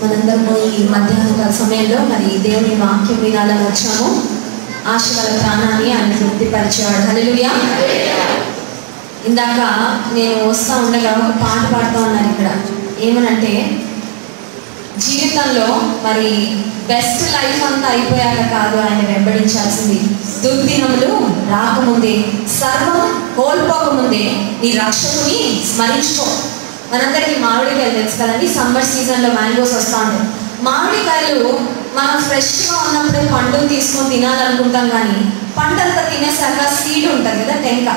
మనందరము ఈ మధ్యాహ్న సమయంలో మరి దేవుని వాక్యం వినాలని వచ్చాము. ఆశల ప్రాణాన్ని ఆయన తృప్తిపరిచేవాడు. హల్లెలూయా. ఇందాక నేను వస్తూ ఉండగా ఒక పాట పాడుతూ ఉన్నాను ఇక్కడ. ఏమనంటే, జీవితంలో మరి బెస్ట్ లైఫ్ అంతా అయిపోయాక కాదు ఆయన వెంబడించాల్సింది. దుర్దినములు రాకముందే, సర్వం కోల్పోకముందే నీ రక్షకుని స్మరించుకో. మనందరికీ మామిడికాయలు తెలుసు కదండి. సమ్మర్ సీజన్లో మ్యాంగోస్ వస్తూ ఉంటాయి. మామిడికాయలు మనం ఫ్రెష్గా ఉన్నప్పుడే పండును తీసుకొని తినాలనుకుంటాం, కానీ పంటంతా తినేసాక సీడ్ ఉంటుంది కదా, టెంక.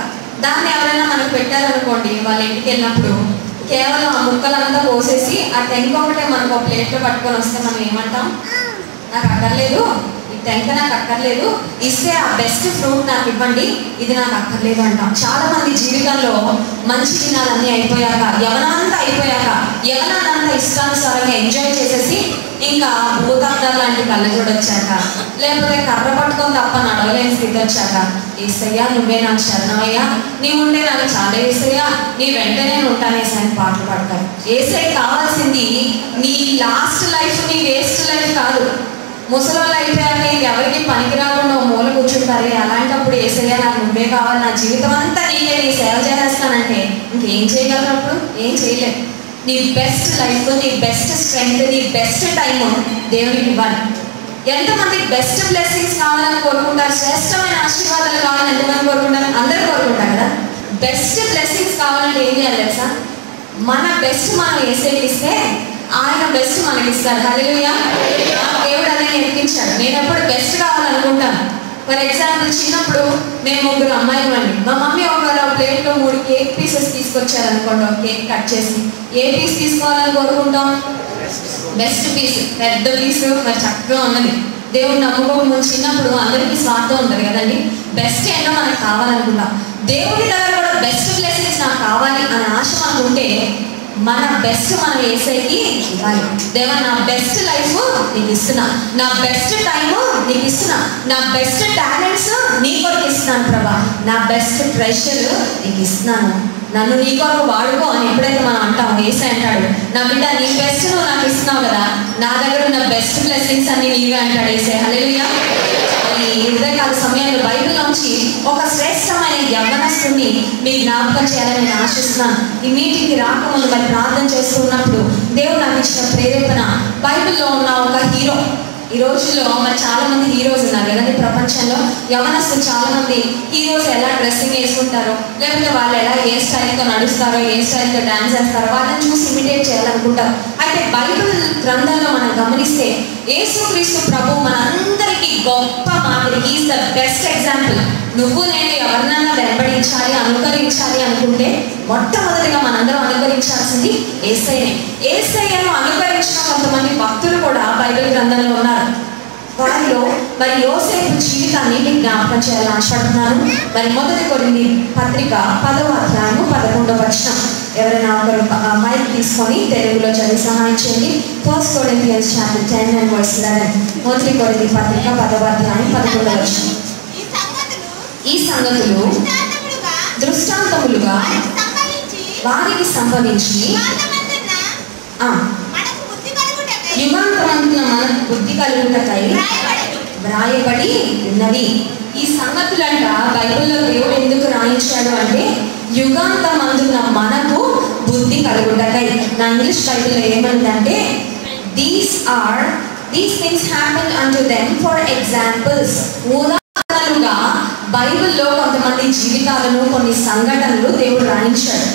దాన్ని ఎవరైనా మనకు పెట్టారనుకోండి, వాళ్ళ ఇంటికి వెళ్ళినప్పుడు కేవలం ఆ ముక్కలంతా పోసేసి ఆ టెంక ఒకటే మనకు ఒక ప్లేట్లో పట్టుకొని వస్తే మనం ఏమంటాం? నాకు అక్కర్లేదు, ఈ టెంక నాకు అక్కర్లేదు, ఇస్తే ఆ బెస్ట్ ఫ్రూట్ నాకు ఇవ్వండి, ఇది నాకు అక్కర్లేదు అంటాం. చాలా మంది జీవితంలో మంచి దినాలన్నీ అయిపోయాక, యవనానంతా అయిపోయాక, యవనానంతా ఇష్టానుసారంగా ఎంజాయ్ చేసేసి ఇంకా భూతార్థాలు లాంటి కళ్ళజోడు వచ్చాక, లేకపోతే కర్ర పట్టుకొని తప్ప నడవలేని స్థితి వచ్చాక, ఏసయ్యా నువ్వే నాకు శరణమయ్యా, నీ ఉండే నాకు చాలా ఏసయ్యా, నీ వెంట నేను ఉంటానేసా అని పాటలు పాడతారు. ఏసయ్య కావాల్సింది నీ లాస్ట్ లైఫ్, నీ వేస్ట్ లైఫ్ కాదు. ముసలోళ్ళు అయిపోయాక ఇంకెవరికి పనికి రాకుండా మూల కూర్చుంటారు. అలాంటప్పుడు ఏసయ్యా నాకు నువ్వే కావాలి, నా జీవితం అంతా నీకే, నీ సేవ చేస్తానంటే ఇంకేం చేయగలరు? అప్పుడు ఏం చేయలేదు. నీ బెస్ట్ లైఫ్, నీ బెస్ట్ స్ట్రెంగ్త్, నీ బెస్ట్ టైం దేవుడికి ఇవ్వాలి. ఎంతమంది బెస్ట్ బ్లెస్సింగ్స్ కావాలని కోరుకుంటారు? శ్రేష్టమైన ఆశీర్వాదాలు కావాలని ఎంతమంది కోరుకుంటారు? అందరూ కోరుకుంటారు కదా. బెస్ట్ బ్లెస్సింగ్స్ కావాలంటే ఏం చేయాలి తెలుసా? మన బెస్ట్ మనం యేసయ్యకి ఇస్తే ఆయన బెస్ట్ మనకి ఇస్తాడు. హల్లెలూయా. దేవుడు అదే నేర్పించాడు. నేను ఎప్పుడు బెస్ట్ కావాలనుకుంటాను. ఫర్ ఎగ్జాంపుల్, చిన్నప్పుడు మేము 3 అమ్మాయిలు అండి. మా మమ్మీ ఒకవేళ ప్లేట్లో 3 కేక్ పీసెస్ తీసుకొచ్చారనుకోండి, ఒక కేక్ కట్ చేసి ఏ పీస్ తీసుకోవాలని కోరుకుంటాం? బెస్ట్ పీస్, పెద్ద పీసు, మరి చక్కగా ఉన్నది. దేవుడు నమ్ముకోకుండా చిన్నప్పుడు అందరికీ స్వార్థం ఉంటుంది కదండి. బెస్ట్ ఏంటో మనకు కావాలనుకుంటాం. దేవుడి దగ్గర కూడా బెస్ట్ బ్లెస్సింగ్స్ నాకు కావాలి అనే ఆశ మనకు ఉంటే మన బెస్ట్ మనం యేసయ్యకి ఇవ్వాలి. దేవా, నా బెస్ట్ లైఫ్ నీకు ఇస్తున్నా, నా బెస్ట్ టైం నీకు ఇస్తున్నా, నా బెస్ట్ టాలెంట్స్ నీ కొరకు ఇస్తున్నాను ప్రభా, నా బెస్ట్ ట్రెషర్ నీకు ఇస్తున్నాను, నన్ను నీ కొరకు వాడుకో అని ఎప్పుడైతే మనం అంటాం, యేసయ్య అంటాడు, నా బిడ్డ నీ బెస్ట్ నువ్వు నాకు ఇస్తున్నావు కదా, నా దగ్గర ఉన్న బెస్ట్ బ్లెస్సింగ్స్ అన్ని నీవే అంటాడు యేసయ్య. హల్లెలూయా. ఈ ఉదయకాల సమయంలో బైబిల్లోంచి ఒక శ్రేష్టమైన యవ్వనస్తుని మీరు జ్ఞాపకం చేయాలని నేను ఆశిస్తున్నాను. ఈ మీటింగ్కి రాకముందు మరి ప్రార్థన చేస్తున్నప్పుడు దేవుడు నాకు ఇచ్చిన ప్రేరేపణ, బైబిల్లో ఉన్న ఒక హీరో. ఈ రోజుల్లో మరి చాలా మంది హీరోస్ ఉన్నారు కదండి ప్రపంచంలో. యవనస్తులు చాలా మంది హీరోస్ ఎలా డ్రెస్సింగ్ వేసుకుంటారో, లేకపోతే వాళ్ళు ఎలా ఏ స్టైల్తో నడుస్తారో, ఏ స్టైల్తో డాన్స్ చేస్తారో వాళ్ళని చూసి ఇమిటేట్ చేయాలనుకుంటారు. అయితే బైబిల్ గ్రంథంలో మనం గమనిస్తే యేసుక్రీస్తు ప్రభు మనందరికీ గొప్ప మాదిరి. Is the best example. నువ్వు నేను ఎవరినైనా వెంబడించాలి, అనుకరించాలి అనుకుంటే మొట్టమొదటిగా మనందరం అనుకరించాల్సింది యేసయ్యనే. యేసయ్యను అనుకరించిన కొంతమంది భక్తులు కూడా బైబిల్ గ్రంథంలో ఉన్నారు. వారిలో మరి యోసేపు జీవితాన్ని మీకు జ్ఞాపకం చేయాలని ఆశపడుతున్నాను. మరి 1 కొరింథీ పత్రిక 10వ అధ్యాయము 11వ వచనం. ఎవరైనా ఒకరు మైక్ తీసుకొని తెలుగులో చదివి సహాయం చేయండి. 1 Corinthians chapter 10 and verse 11. 1 కొరింథీ పత్రిక 10వ అధ్యాయం 11వ వచనం. ఈ సంగతులు దృష్టాంతములుగా వారికి సంభవించి యుగాంతమంతున మనకు బుద్ధి కలుగుటకై వ్రాయబడి ఉన్నవి. ఈ సంగతులంట బైబిల్లో దేవుడు ఎందుకు రాయించాడు అంటే యుగాంతమందున మనకు బుద్ధి కలుగుటకై. నా ఇంగ్లీష్ బైబిల్లో ఏమందంటే these things happen unto them for examples. ఉదాహరణలుగా బైబిల్లో కొంతమంది జీవితాలను, కొన్ని సంఘటనలు దేవుడు రాయించాడు.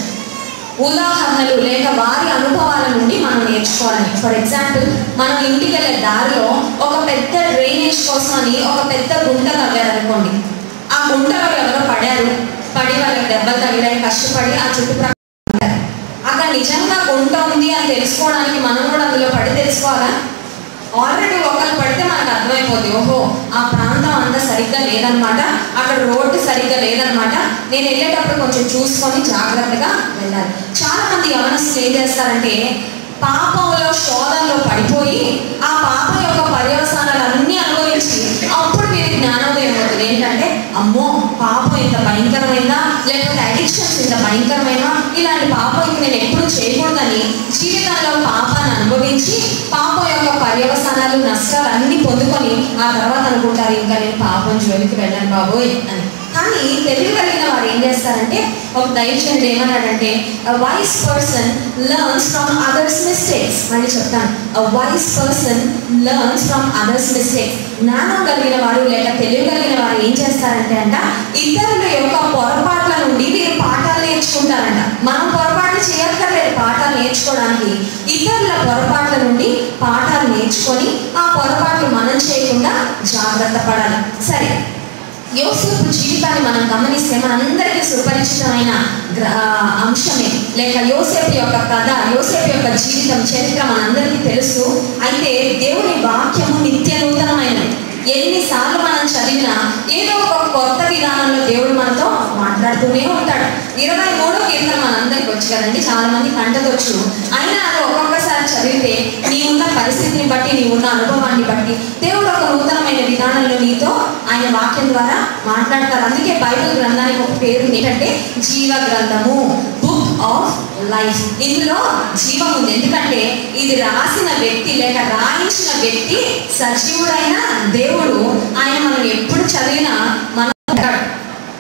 ఉదాహరణలు లేక వారి అనుభవాల నుండి మనం నేర్చుకోవాలని. ఫర్ ఎగ్జాంపుల్, మనం ఇంటికి వెళ్ళే దారిలో ఒక పెద్ద డ్రైనేజ్ కోసం అని ఒక పెద్ద గుంట తవ్వారనుకోండి. ఆ గుంటలో ఎవరో పడి వాళ్ళకి దెబ్బలు తగిలాయి, కష్టపడి ఆ చుట్టుప్రక్కల ఉంటారు. అక్కడ నిజంగా గుంట ఉంది అని తెలుసుకోవడానికి మనం కూడా అందులో పడి తెలుసుకోవాలా? ఆల్రెడీ ఒకళ్ళు పడితే మనకు అర్థమైపోద్ది, ఓహో ఆ ప్రాంతం అంతా సరిగ్గా లేదనమాట, అక్కడ రోడ్డు సరిగ్గా లేదనమాట, నేను వెళ్ళేటప్పుడు కొంచెం చూసుకొని జాగ్రత్తగా వెళ్ళాలి. చాలా మంది యవనస్తులు ఏం చేస్తారంటే పాపంలో, శోధనలో పడిపోయి ఆ పాపం యొక్క పర్యవసానాలు అన్నీ అనుభవించి అప్పుడు వీరికి జ్ఞానోదయం అవుతుంది. ఏంటంటే అమ్మో పాపం ఇంత భయంకరమైందా, లేకపోతే అడిక్షన్స్ ఇంత భయంకరమైనా, ఇలాంటి పాపం నేను ఎప్పుడు చేయకూడదని జీవితంలో పాపాన్ని అనుభవించి పాపం కష్టాలు నష్టాలు అన్నీ పొందుకొని ఆ తర్వాత అనుకుంటారు ఇంకా నేను పాపం జోలికి వెళ్ళను బాబోయ్ అని. కానీ తెలియగలిగిన వారు ఏం చేస్తారంటే, ఒక దైవజనుడు ఏమన్నాడంటే, a wise person learns from others mistakes. మళ్ళీ చెప్తాను, a wise person learns from others mistakes. జ్ఞానం కలిగిన వారు లేక తెలియగలిగిన వారు ఏం చేస్తారంటే ఇతరుల యొక్క పొరపాట్ల నుండి వీరు పాఠాలు నేర్చుకుంటారంట. మనం పొరపాట్లు చేయక్కర్లేదు పాఠాలు నేర్చుకోవడానికి. ఇతరుల పొరపాట్ల నుండి పాఠాలు నేర్చుకొని ఆ పొరపాట్లు మనం చేయకుండా జాగ్రత్త పడాలి. సరే, యోసేపు జీవితాన్ని మనం గమనిస్తే మనందరికీ సుపరిచితమైన అంశమే, లేక యోసేపు యొక్క కథ, యోసేపు యొక్క జీవితం, చరిత్ర మనందరికీ తెలుసు. అయితే దేవుని వాక్యము నిత్య నూతనమైనది. ఎన్నిసార్లు మనం చదివినా ఏదో ఒక కొత్త విధానంలో దేవుడు మనతో మాట్లాడుతూనే ఉంటాడు. 23వ కీర్తన మనందరికి వచ్చు కదండి, చాలా మంది కంటదొచ్చు. అయినా అది ఒక్కొక్కసారి చదివితే నీవున్న పరిస్థితిని బట్టి, నీవున్న అనుభవాన్ని బట్టి దేవుడు ఒక నూతనమైన విధానంలో నీతో ఆయన వాక్యం ద్వారా మాట్లాడతారు. అందుకే బైబిల్ గ్రంథానికి ఒక పేరు ఏంటంటే జీవ గ్రంథము, బుక్ ఆఫ్ లైఫ్. ఇందులో జీవం ఉంది. ఎందుకంటే ఇది రాసిన వ్యక్తి లేక రాయించిన వ్యక్తి సజీవుడైన దేవుడు. ఆయన మనం ఎప్పుడు చదివినా మనం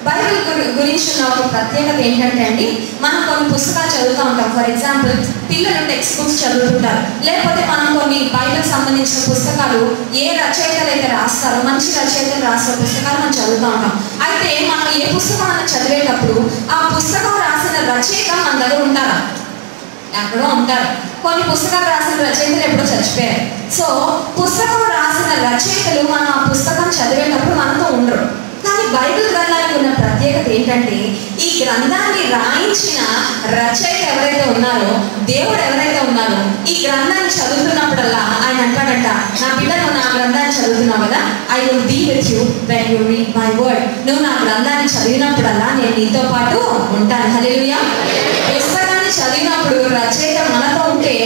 బైబిల్ గురించి ఉన్న ఒక ప్రత్యేకత ఏంటంటే అండి, మనం కొన్ని పుస్తకాలు చదువుతూ ఉంటాం. ఫర్ ఎగ్జాంపుల్, పిల్లలు టెక్స్ట్ బుక్స్ చదువుతుంటారు, లేకపోతే మనం కొన్ని బైబిల్ సంబంధించిన పుస్తకాలు ఏ రచయితలు అయితే రాస్తారో, మంచి రచయితలు రాసిన పుస్తకాలు మనం చదువుతూ ఉంటాం. అయితే మనం ఏ పుస్తకం మనం చదివేటప్పుడు ఆ పుస్తకం రాసిన రచయిత మన దగ్గర ఉంటారా? ఎక్కడో ఉంటారు. కొన్ని పుస్తకాలు రాసిన రచయితలు ఎప్పుడో చచ్చిపోయారు. సో పుస్తకం రాసిన రచయితలు మనం ఆ పుస్తకం చదివేటప్పుడు మనతో ఉండరు. కానీ బైబిల్ గ్రంథానికి ఉన్న ప్రత్యేకత ఏంటంటే, ఈ గ్రంథాన్ని రాయించిన రచయిత ఎవరైతే ఉన్నారో, దేవుడు ఎవరైతే ఉన్నారో, ఈ గ్రంథాన్ని చదువుతున్నప్పుడల్లా ఆయన అంటాడంట, నా బిడ్డను నా గ్రంథాన్ని చదువుతున్నావు కదా, I will be with you when you read my word. నువ్వు నా గ్రంథాన్ని చదివినప్పుడల్లా నేను నీతో పాటు ఉంటాను. హల్లెలూయా. పుస్తకాన్ని చదివినప్పుడు రచయిత మనతో ఉంటే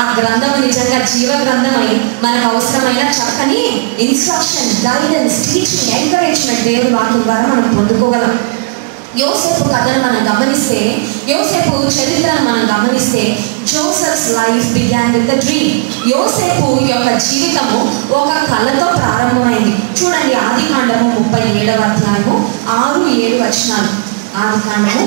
ఆ గ్రంథం నిజంగా జీవ గ్రంథమై మనకు అవసరమైన చక్కని ఇన్స్ట్రక్షన్, గైడెన్స్, టీచింగ్, ఎంకరేజ్మెంట్ దేవుని వాక్యం ద్వారా మనం పొందుకోగలం. యోసేపు కథను మనం గమనిస్తే, యోసేపు చరిత్రను మనం గమనిస్తే, Joseph's life began with the dream. యోసేపు యొక్క జీవితము ఒక కళతో ప్రారంభమైంది. చూడండి, ఆదికాండము 37వ అధ్యాయము 6-7 వచనాలు. ఆదికాండము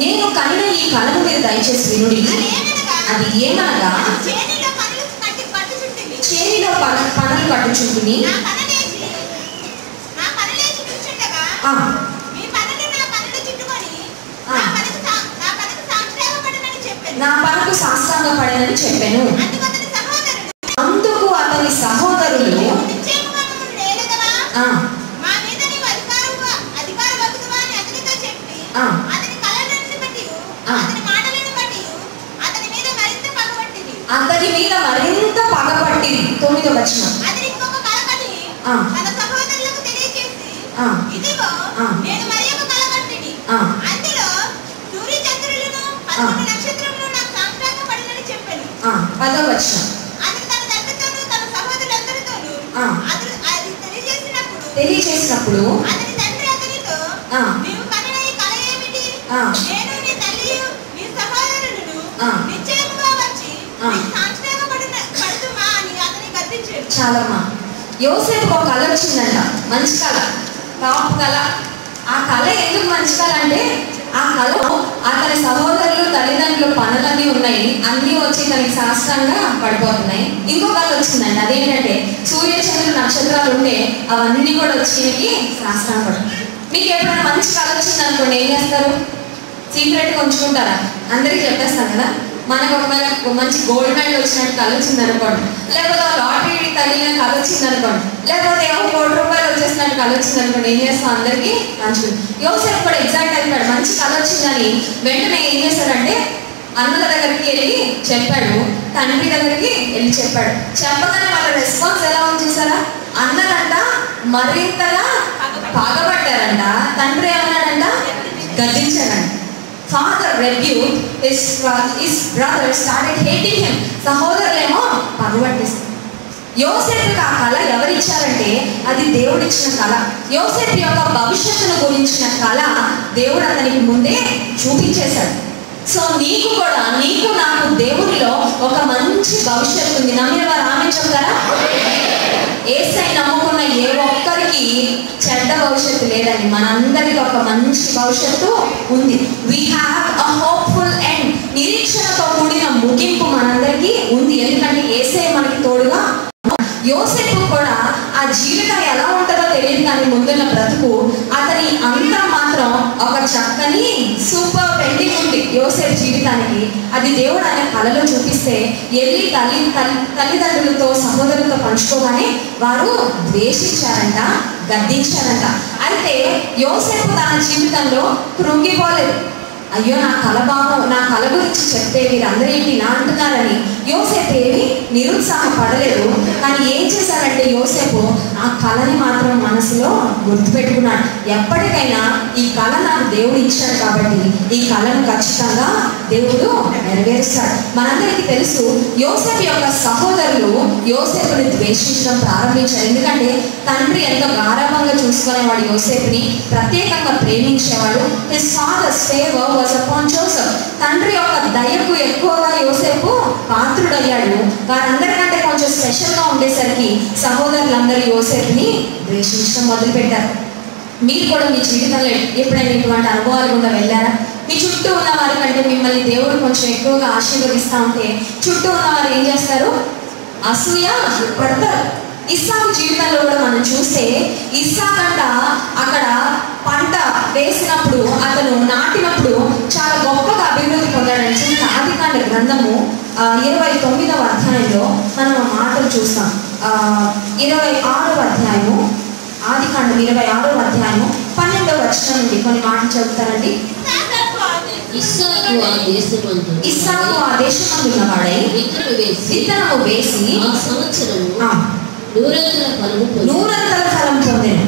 నేను కనిన ఈ కళను మీరు దయచేసి వినుడి. అది ఏమనగా, చేనిలో పనులు కట్టుచుంటుని నా పనుకు సాష్టాంగపడనని చెప్పాను. అందుకు అతని సహోదరులు అతని మీద మరింత పగపట్టి 9వ వచనం. తెలియచేసినప్పుడు చాలమ్మా, యోసేపు ఒక కళ వచ్చిందంట, మంచి కళ, టాప్ కళ. ఆ కళ ఎందుకు మంచి కళ అంటే, ఆ కళలో అతని సహోదరులు, తల్లిదండ్రులు పనులన్నీ ఉన్నాయి, అన్నీ వచ్చి తనకి శాస్త్రంగా పడిపోతున్నాయి. ఇంకో కళ వచ్చిందండి, అదేంటంటే సూర్యచంద్రులు నక్షత్రాలు ఉంటే అవన్నీ కూడా వచ్చి శాస్త్రంగా పడుతుంది. మీకు ఎప్పుడైనా మంచి కళ వచ్చింది అనుకోండి, ఏం చేస్తారు? సీక్రెట్గా ఉంచుకుంటారా? అందరికీ చెప్పేస్తాను కదా. మనకు ఒకవేళ మంచి గోల్డ్ మెడల్ వచ్చినట్టు కళ వచ్చింది అనుకోండి, లేకపోతే లాటరీ తగిలిన కళ వచ్చింది అనుకోండి, లేకపోతే ₹1 కోటి వచ్చేసినట్టు కళ వచ్చింది అనుకోండి, ఏం చేస్తాం? అందరికీ మంచిది. యోసేపు కూడా ఎగ్జాక్ట్ అయిపోయాడు, మంచి కళ వచ్చిందని. వెంటనే ఏం చేశాడంటే అన్నల దగ్గరికి వెళ్ళి చెప్పాడు, తండ్రి దగ్గరికి వెళ్ళి చెప్పాడు. చెప్పగానే వాళ్ళ రెస్పాన్స్ ఎలా ఉంది చూసారా? అన్నలంట మరింతగా పగబట్టారంట. తండ్రి ఏమన్నాడంట? గద్దించాడంట. Father rebuked his brother started hating him. సహోదరులేమో పగబట్టేస్తారు. యోసేపుకి ఆ కళ ఎవరిచ్చారంటే అది దేవుడిచ్చిన కళ. యోసేపు యొక్క భవిష్యత్తును గురించిన కళ దేవుడు అతనికి ముందే చూపించేశాడు. సో నీకు నాకు దేవునిలో ఒక మంచి భవిష్యత్తు ఉంది. నమ్మిన వారు ఆమె చెప్తారా? యేసయ్య నమ్ముకున్న ఏ ఒక్కరికి చెడ్డ భవిష్యత్తు లేదండి. మనందరికి ఒక మంచి భవిష్యత్తు ఉంది. We have a hopeful end. నిరీక్షణతో కూడిన ముగింపు మనందరికీ ఉంది. ఎందుకంటే యేసయ్య మనకి తోడుగా. యోసేపు కూడా ఆ జీవితం ఎలా ఉంటుందో తెలియదు, కానీ ముందున్న బ్రతుకు అతని అంతా మాత్రం ఒక చక్కని సూపర్ పెండింగ్ ఉంది యోసేపు జీవితానికి. అది దేవుడు ఆయన కళలో చూపిస్తే వెళ్ళి తల్లిదండ్రులతో సహోదరులతో పంచుకోగానే వారు ద్వేషించారంట, గద్దించారంట. అయితే యోసేపు తన జీవితంలో కృంగిపోలేదు. అయ్యో నా కళ గురించి చెప్తే వీరందరూ ఏంటి నా అంటున్నారని యోసేపు ఏమి నిరుత్సాహపడలేదు. కానీ ఏం చేశారంటే యోసేపు ఆ కళని మాత్రం మనసులో గుర్తుపెట్టుకున్నాడు. ఎప్పటికైనా ఈ కళ నాకు దేవుడు ఇచ్చాడు కాబట్టి ఈ కళను ఖచ్చితంగా దేవుడు నెరవేరుస్తాడు. మనందరికీ తెలుసు యోసేపు యొక్క సహోదరులు యోసేపుని ద్వేషించడం ప్రారంభించారు. ఎందుకంటే తండ్రి ఎంతో గారాభంగా చూసుకునేవాడు, యోసేపుని ప్రత్యేకంగా ప్రేమించేవాడు. His father's favour was upon Joseph. తండ్రి యొక్క దయకు ఎక్కువగా యోసేపు పాత్రుడయ్యాడు. వారందరికంటే కొంచెం స్పెషల్గా ఉండేసరికి సహోదరులందరూ యోసేపుని ద్వేషించడం మొదలుపెట్టారు. మీరు కూడా మీ జీవితంలో ఎప్పుడైనా ఇటువంటి అనుభవాలు గుండా వెళ్ళారా? మీ చుట్టూ ఉన్న వారి కంటే మిమ్మల్ని దేవుడు కొంచెం ఎక్కువగా ఆశీర్వదిస్తూ ఉంటే చుట్టూ ఉన్న వారు ఏం చేస్తారు? అసూయ పడతారు. ఇస్సాకు జీవితంలో కూడా మనం చూస్తే ఇస్సాకంట అక్కడ పంట వేసినప్పుడు అతను నాటినప్పుడు చాలా గొప్పగా అభివృద్ధి పొందాడని చూస్తే ఆదికాండ గ్రంథము 29వ అధ్యాయంలో మనం ఆ మాటలు చూస్తాం. 26వ అధ్యాయము, ఆదికాండం 26వ అధ్యాయము 12వ వచనం నుండి కొన్ని మాటలు చదువుతారండి. ఇస్సాకు ఆ దేశమందు ఉన్నవాడై విత్తనము వేసి ఆ సంవత్సరము నూరంతల ఫలం పొందెను.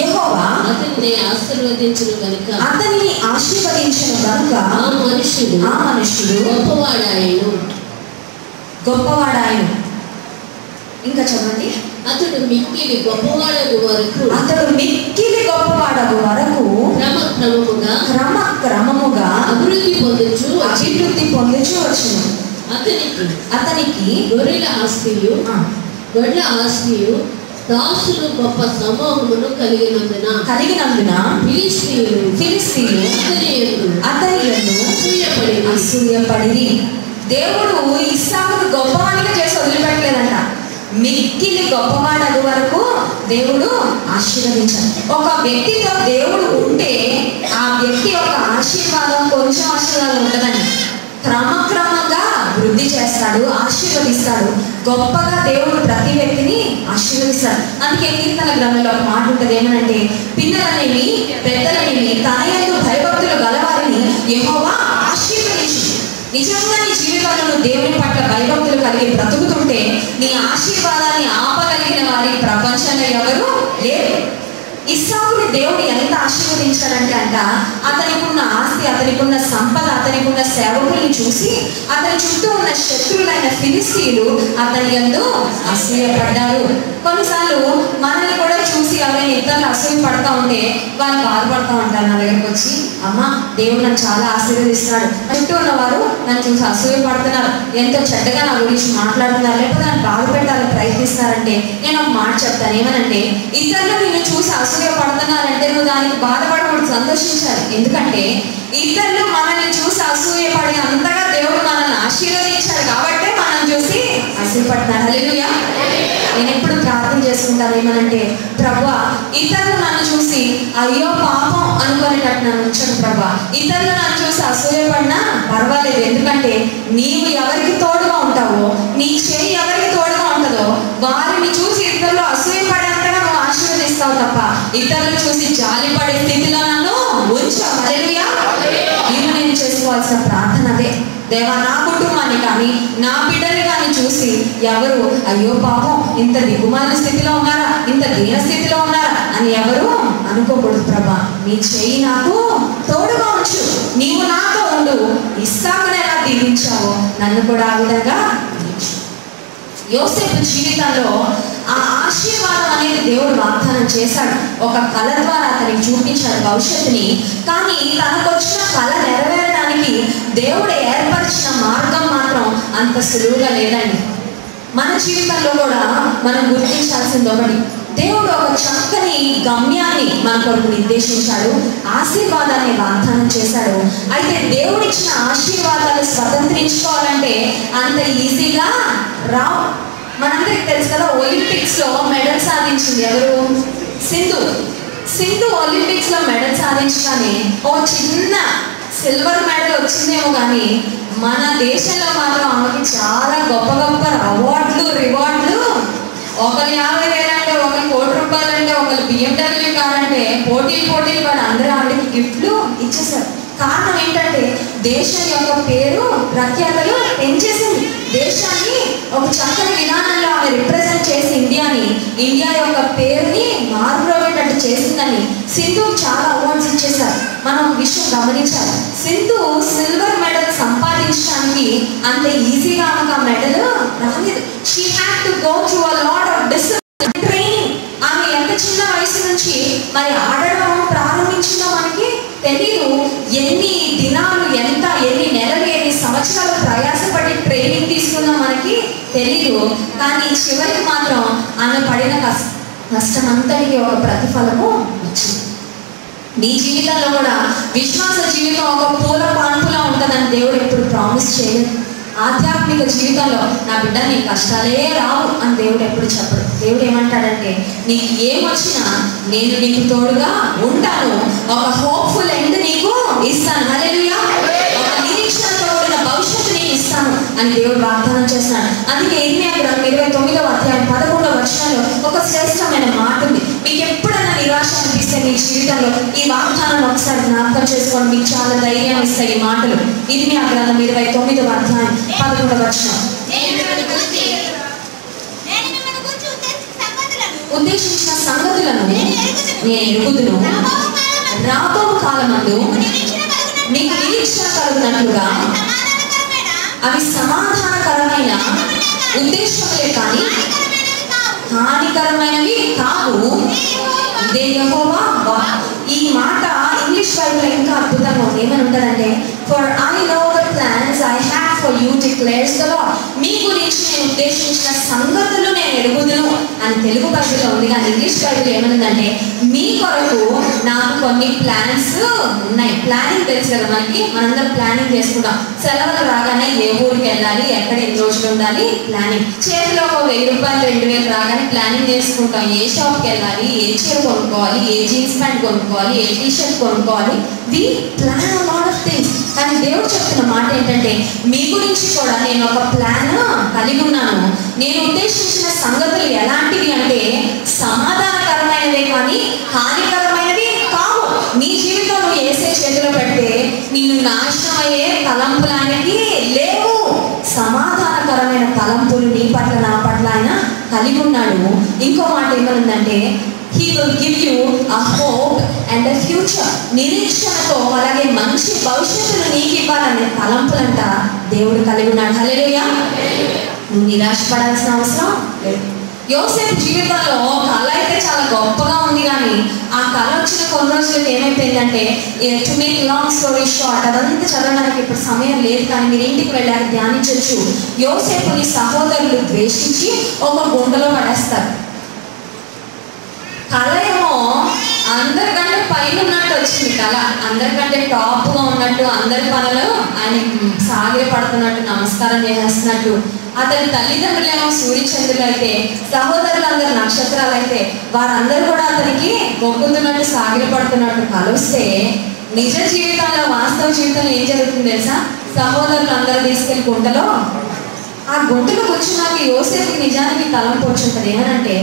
యెహోవా అతనిని ఆశీర్వదించును కనుక ఆ మనుష్యుడు గొప్పవాడాయను. ఇంకా చదవండి. అతడు మిక్కిలి గొప్పవాడగు వరకు క్రమక్రమముగా అభివృద్ధి పొందుచు వచ్చును. అతనికి గొర్రెల ఆస్తియు దాసులు గొప్ప సమూహమును కలిగినందున ఫిలిష్తీయులు అతని యందు అసూయపడిరి. దేవుడు ఇస్సాకును గొప్పవాడిగా చేసి వదిలిపెట్టలేదంట. మిక్కిలి గొప్పవాడగు వరకు దేవుడు ఆశీర్వదించాడు. ఒక వ్యక్తితో దేవుడు ఉంటే ఆ వ్యక్తి యొక్క ఆశీర్వాదం కొంచెం ఆశీర్వాదం ఉండదండి. క్రమక్రమంగా వృద్ధి చేస్తాడు, ఆశీర్వదిస్తాడు. గొప్పగా దేవుడు ప్రతి వ్యక్తిని ఆశీర్వదిస్తాడు. అందుకే కీర్తన గ్రంథంలో ఒక మాట ఉంటుంది. ఏమనంటే పిల్లలనేమి పెద్దలనేమి తన యందు భయభక్తులు గలవారిని యెహోవా ఆశీర్వదించు. నిజంగా నీ జీవితంలో నువ్వు దేవుని పట్ల భయభక్తులు కలిగి బ్రతుకుతుంటే నీ ఆశీర్వాదాన్ని ఆపగలిగిన వారి ప్రపంచంలో ఎవరు లేరు. ఇస్సాకుని దేవుడు ఎంత ఆశీర్వదించాడంటే అతనికి ఉన్న ఆస్తి, అతనికి ఉన్న సంపద, అతనికి ఉన్న సేవకుల్ని చూసి అతని చుట్టూ ఉన్న శత్రువులైన ఫిలిష్తీయులు అతని యందు అసూయపడ్డారు. కొన్నిసార్లు మనల్ని కూడా చూసి ఎవరైనా ఇతరులు అసూయ పడతా ఉంటే వాళ్ళు బాధపడతా ఉంటారు. నా దగ్గరకు వచ్చి అమ్మా దేవుడు నన్ను చాలా ఆశీర్వదిస్తున్నాడు, చుట్టూ ఉన్నవారు నన్ను చూసి అసూయ పడుతున్నారు, ఎంతో చెడ్డగా నా గురించి మాట్లాడుతున్నారు, లేకపోతే నన్ను బాధ పెట్టాలని ప్రయత్నిస్తారంటే నేను ఒక మాట చెప్తాను. ఏమనంటే ఇతరులు నిన్ను చూసి అసూయ పడుతున్నారంటే నువ్వు దానికి బాధపడకూడదు, సంతోషించాలి. ఎందుకంటే ఇతరులు మనల్ని చూసి అసూయ పడి అంతగా దేవుడు మనల్ని ఆశీర్వదించాడు కాబట్టి మనం చూసి అసూయపడతారు. హల్లెలూయా. నేను ఎప్పుడు ప్రార్థన చేసుకుంటాను. ఏమనంటే ప్రభువా ఇతరులు నన్ను చూసి అయ్యో పాపం అనుకునేటట్టు నన్ను ఉంచను ప్రభా. ఇతరులు నన్ను చూసి అసూయపడినా పర్వాలేదు. ఎందుకంటే నీవు ఎవరికి తోడుగా ఉంటావో, నీ చేయి ఎవరికి తోడుగా ఉంటుందో వారిని చూసి ఇతరులు అసూయపడేంతగా నువ్వు ఆశీర్వదిస్తావు తప్ప ఇతరులు చూసి జాలిపడే స్థితిలో నన్ను ఉంచావు. హల్లెలూయా. నేను చేసుకోవాల్సిన ప్రార్థన అదే. దేవా నా కుటుంబాన్ని కానీ నా బిడ్డని కానీ చూసి ఎవరు అయ్యో పాపం ఇంత దిగుమాల స్థితిలో ఉన్నారా, ఇంత దీన స్థితిలో ఉన్నారా అని ఎవరు అనుకోకూడదు. ప్రభా నీ చేయి నాకు తోడుగా ఉంచు, నీవు నాతో ఉండు. ఇస్సాకుని ఎలా దీవించావో నన్ను కూడా ఆ విధంగా దీవించు. యోసేపు జీవితంలో ఆ ఆశీర్వాదం అనేది దేవుడు వాగ్దానం చేశాడు. ఒక కళ ద్వారా అతనికి చూపించాడు భవిష్యత్తుని. కానీ తనకు వచ్చిన కళ నెరవేరడానికి అంత సులువుగా లేదండి. మన జీవితంలో కూడా మనం గుర్తించాల్సింది ఒకటి, దేవుడు ఒక చక్కని గమ్యాన్ని మన కొరకు నిర్దేశించాడు, ఆశీర్వాదాన్ని వాగ్దానం చేశాడు. అయితే దేవుడు ఇచ్చిన ఆశీర్వాదాలు స్వతంత్రించుకోవాలంటే అంత ఈజీగా రావు. మనందరికి తెలుసు కదా, ఒలింపిక్స్ లో మెడల్ సాధించింది ఎవరు? సింధు ఒలింపిక్స్ లో మెడల్ సాధించగానే ఓ చిన్న సిల్వర్ మెడల్ వచ్చిందేమో కానీ మన దేశంలో మాత్రం ఆమెకి చాలా గొప్ప గొప్ప అవార్డులు, రివార్డులు, ఒకరు 50,000 అంటే, ఒకరు ₹1,00,00,000 అంటే, ఒకరు BMW కార్ అంటే పోటీలు పడి అందరూ ఆవిడకి గిఫ్ట్లు ఇచ్చేసారు. కారణం ఏంటంటే దేశం యొక్క పేరు ప్రఖ్యాతలు పెంచేసింది. దేశాన్ని ఒక చక్కని విధానంలో ఆమె రిప్రజెంట్ చేసి ఇండియా యొక్క పేరుని మార్పులోగేటట్టు చేసిందని సింధు చాలా అవార్డ్స్ ఇచ్చేసారు. మనం విషయం గమనించాలి, సింధు సిల్వర్ మెడల్ సంపాదించడానికి అంత ఈజీగా ఆమెకు ఆ మెడల్ రాలేదు. She had to go through a lot of discipline training. ఆమె ఎంత చిన్న వయసు నుంచి మరి ఆడడం ప్రారంభించిందో మనకి తెలీదు. ఎన్ని దినాలు, ఎన్ని నెలలు, ఎన్ని సంవత్సరాలు ప్రయాసపడి ట్రైనింగ్ తీసుకున్నా మనకి తెలీదు. కానీ చివరికి మాత్రం ఆమె పడిన కష్టం అంతటికి ఒక ప్రతిఫలము వచ్చింది. నీ జీవితంలో కూడా విశ్వాస జీవితం ఒక పూల పాన్పులా ఉంటుందని దేవుడు ఎప్పుడు ప్రామిస్ చేయలేదు. ఆధ్యాత్మిక జీవితంలో నా బిడ్డ నీ కష్టాలే రావు అని దేవుడు ఎప్పుడు చెప్పడు. దేవుడు ఏమంటాడంటే నీకు ఏమొచ్చినా నేను నీకు తోడుగా ఉంటాను, ఒక హోప్ఫుల్ ఎండ్ నీకు ఇస్తాను, హల్లెలూయా, ఒక నిరీక్షణతో కూడిన భవిష్యత్తు నీకు ఇస్తాను అని దేవుడు వాగ్దానం చేస్తున్నాడు. అందుకే ఇర్మియా గ్రంథం 29వ అధ్యాయం 11వ వచనంలో ఒక శ్రేష్టమైన మాట ఉంది. మీకు ఎప్పుడైనా నిరాశ అనిపిస్తే మీ జీవితంలో ఈ వాగ్దానాన్ని ఒకసారి జ్ఞాపకం చేసుకోండి, మీకు చాలా ధైర్యం ఇస్తాయి ఈ మాటలు. ఇర్మియా గ్రంథం 29వ అధ్యాయం 11వ వచనం. ఉద్దేశించిన సంగతులను నేను ఎరుగుదును, రాబో కాలమందు మీకు నిరీక్షణ కలుగునట్లుగా అవి సమాధానకరమైన ఉద్దేశములే కానీ హానికరమైనవి కావు. ఇదే యెహోవా వాక్కు. ఈ మాట ఇంగ్లీష్ బైబిల్లో ఇంకా అద్భుతంగా ఉంది. ఏమని ఉంటుందంటే, for I know the plans I have for you declares the Lord. మీ గురించి నేను ఉద్దేశించిన సంగతులు నేను ఎరుగుదును అని తెలుగు బైబిల్లో ఉంది. కానీ ఇంగ్లీష్ బైబిల్ ఏమనుందంటే, మీ కొరకు నాకు కొన్ని ప్లాన్స్ ఉన్నాయి. ప్లానింగ్ తెలుసు కదా మనకి, మనందరం ప్లానింగ్ చేసుకుంటాం. సెలవులు రాగానే ఏ ఊరికి వెళ్ళాలి, ఎక్కడ ఎన్ని రోజులు ఉండాలి, ప్లానింగ్. చేతిలో ఒక ₹1,000 2,000 రాగానే ప్లానింగ్ చేసుకుంటాం. ఏ షాప్కి వెళ్ళాలి, ఏ చీర కొనుక్కోవాలి, ఏ జీన్స్ ప్యాంట్ కొనుక్కోవాలి, ఏ టీషర్ట్ కొనుక్కోవాలి. We plan a lot of things. కానీ దేవుడు చెప్తున్న మాట ఏంటంటే, మీ గురించి కూడా నేను ఒక ప్లాన్ కలిగి ఉన్నాను. నేను ఉద్దేశించిన సంగతులు ఎలాంటివి అంటే సమాధానకరమైనవే కానీ హానికరమైనవి కావు. నీ జీవితం నువ్వు యేసే చేతిలో పెడితే నిన్ను నాశనం అయ్యే తలంపులానికి లేవు. సమాధానకరమైన తలంపులు నీ పట్ల నా పట్ల ఆయన కలిగి ఉన్నాడు. ఇంకో మాట ఏమనుందంటే, He will give you a hope and a future. నిరీక్షణతో అలాగే మంచి భవిష్యత్తును నీకు ఇవ్వాలనే తలంపులంట దేవుడు కలిగి ఉన్నాడు. హల్లెలూయా. నువ్వు నిరాశపడాల్సిన అవసరం లేదు. యోసేపు జీవితంలో కళ అయితే చాలా గొప్పగా ఉంది, కానీ ఆ కళ వచ్చిన కొన్ని రోజులకి ఏమైపోయిందంటే, to make long story short, అదంతా చదవడానికి ఇప్పుడు సమయం లేదు, కానీ మీరు ఇంటికి వెళ్ళాక ధ్యానించవచ్చు. యోసేపుని సహోదరులు ద్వేషించి ఒక గుంటలో పడేస్తారు. కళ ఏమో అందరికంటే పైన ఉన్నట్టు వచ్చింది. కళ అందరికంటే టాప్గా ఉన్నట్టు, అందరి పనులు ఆయన సాగిరి పడుతున్నట్టు, నమస్కారం చేసేస్తున్నట్టు. అతని తల్లిదండ్రులేమో సూర్యచంద్రులు అయితే, సహోదరులందరూ నక్షత్రాలు అయితే, వారందరూ కూడా అతనికి మొక్కుతున్నట్టు, సాగిరి పడుతున్నట్టు కలుస్తే, నిజ జీవితంలో, వాస్తవ జీవితంలో ఏం జరుగుతుంది తెలుసా? సహోదరులు అందరూ తీసుకెళ్ళి గుంటలో, ఆ గుంటలో కూర్చున్నాక యోసేపుకి నిజానికి తలంపు వచ్చింది. ఏమనంటే,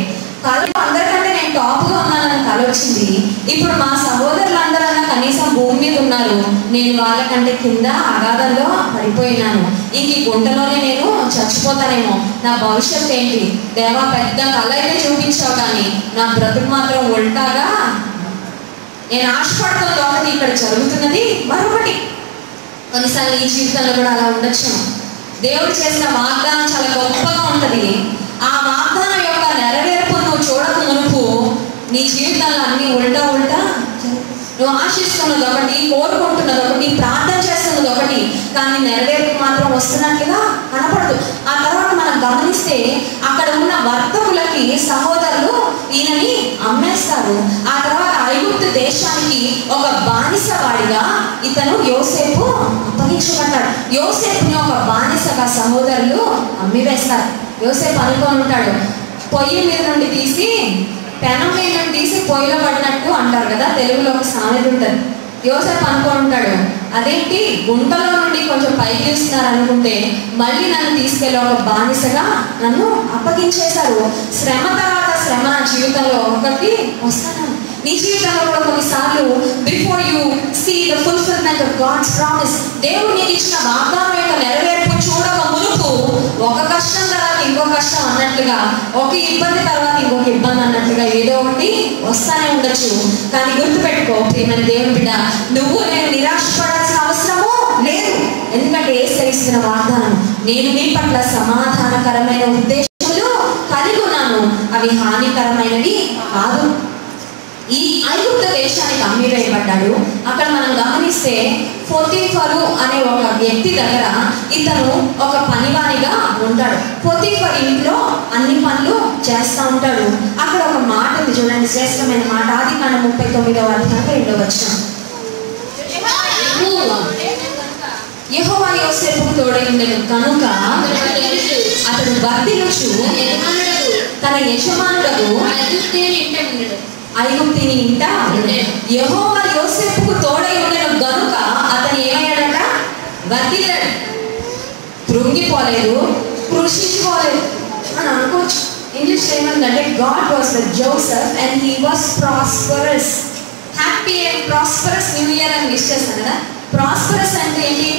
కళ అందరికంటే నేను టాప్గా ఉన్నానని కళ వచ్చింది. ఇప్పుడు మా సహోదరులందరన్నా కనీసం భూమి మీద ఉన్నారు, నేను వాళ్ళకంటే కింద అగాధంలో పడిపోయినాను. ఇంక ఈ గుంటలోనే నేను చచ్చిపోతానేమో. నా భవిష్యత్తు ఏంటి దేవా? పెద్ద కళ అయితే చూపించావు, కానీ నా బ్రతుకు మాత్రం ఉల్టాగా, నేను ఆశపడుతుంది ఒకటి, ఇక్కడ జరుగుతున్నది మరొకటి. కొన్నిసార్లు ఈ జీవితంలో కూడా అలా ఉండొచ్చు. దేవుడు చేసిన వాగ్దానం చాలా గొప్పగా ఉంటుంది. ఆ వాగ్దానం యొక్క నెరవేర్పు నువ్వు చూడక మునుపు నీ జీవితంలో అన్ని ఉల్టా నువ్వు ఆశిస్తున్నది ఒకటి, కోరుకుంటున్నది ఒకటి, ప్రార్థన చేస్తున్నది ఒకటి, కానీ నెరవేర్పు మాత్రం వస్తున్నట్లుగా కనపడదు. ఆ తర్వాత మనం గమనిస్తే అక్కడ ఉన్న వర్తకులకి సహోదరులు ఈయనని అమ్మేస్తారు. ఆ తర్వాత ఐగుప్తు దేశానికి ఒక బానిసవాడిగా ఇతను యోసేపు అప్పగించబడ్డాడు. యోసేపుని ఒక బానిసగా సహోదరులు అమ్మివేస్తారు. యోసేపు అనుకొని ఉంటాడు, పొయ్యి మీద నుండి తీసి పెనం మీద నుండి తీసి పొయ్యిలో పడినట్టు అంటారు కదా, తెలుగులో ఒక సామెత ఉంటుంది. యోసేపు అనుకొని ఉంటాడు, అదేంటి గుంటలో నుండి కొంచెం పైకి తీస్తున్నారు అనుకుంటే మళ్ళీ నన్ను తీసుకెళ్ళి ఒక బానిసగా నన్ను అప్పగించేశారు. శ్రమ తర్వాత శ్రమ నా జీవితంలో ఒకటి వస్తాను. నీ జీవితంలో కూడా కొన్నిసార్లు before you see the fulfilment of God's promise, దేవుడు నీకు ఇచ్చిన వాగ్దానం యొక్క నెరవేర్పు చూడక మునుపు ఒక కష్టం తర్వాత ఇంకో కష్టం అన్నట్లుగా, ఒక ఇబ్బంది తర్వాత ఇంకొక ఇబ్బంది అన్నట్లుగా ఏదో ఒకటి వస్తానే ఉండొచ్చు. కానీ గుర్తుపెట్టుకో ప్రియమైన దేవుని బిడ్డ, నువ్వు నేను నిరాశపడాల్సిన అవసరము లేదు. ఎందుకంటే యేసు ఇస్తున్న వాగ్దానం, నేను మీ పట్ల సమాధానకరమైన ఉద్దేశములు కలిగి ఉన్నాను, అవి హానికరమైనవి కాదు. ఈ ఐగుప్తు దేశానికి అమ్మివేయబడ్డాడు. అక్కడ మనం గమనిస్తే పొతీఫరు అనే ఒక వ్యక్తి దగ్గర ఇతను ఒక పనివానిగా ఉంటాడు. పొతీఫర్ ఇంట్లో అన్ని పనులు చేస్తూ ఉంటాడు. అక్కడ ఒక మాట ఉంది చూడండి, శ్రేష్టమైన మాట. ఆదికాండం 39వ అధ్యాయం 2వ వచనం. యెహోవా యోసేపుకు తోడై ఉండెను కనుక అతడు వర్ధిల్లుచు తన యజమానులకు ఐగుప్తిని ఇంట యెహోవా యోసేపుకు తోడై ఉండెను గనుక అతను ఏమయ్యాడట? వర్ధిల్లాడు. కృంగిపోలేదు, కృషించిపోలేదు అని అనుకోవచ్చు. ఇంగ్లీష్ ఏమందంటే God was with Joseph and he was prosperous. Happy and prosperous new year అని విష్ చేస్తాను కదా. ప్రాస్పరస్ అంటే ఏంటి?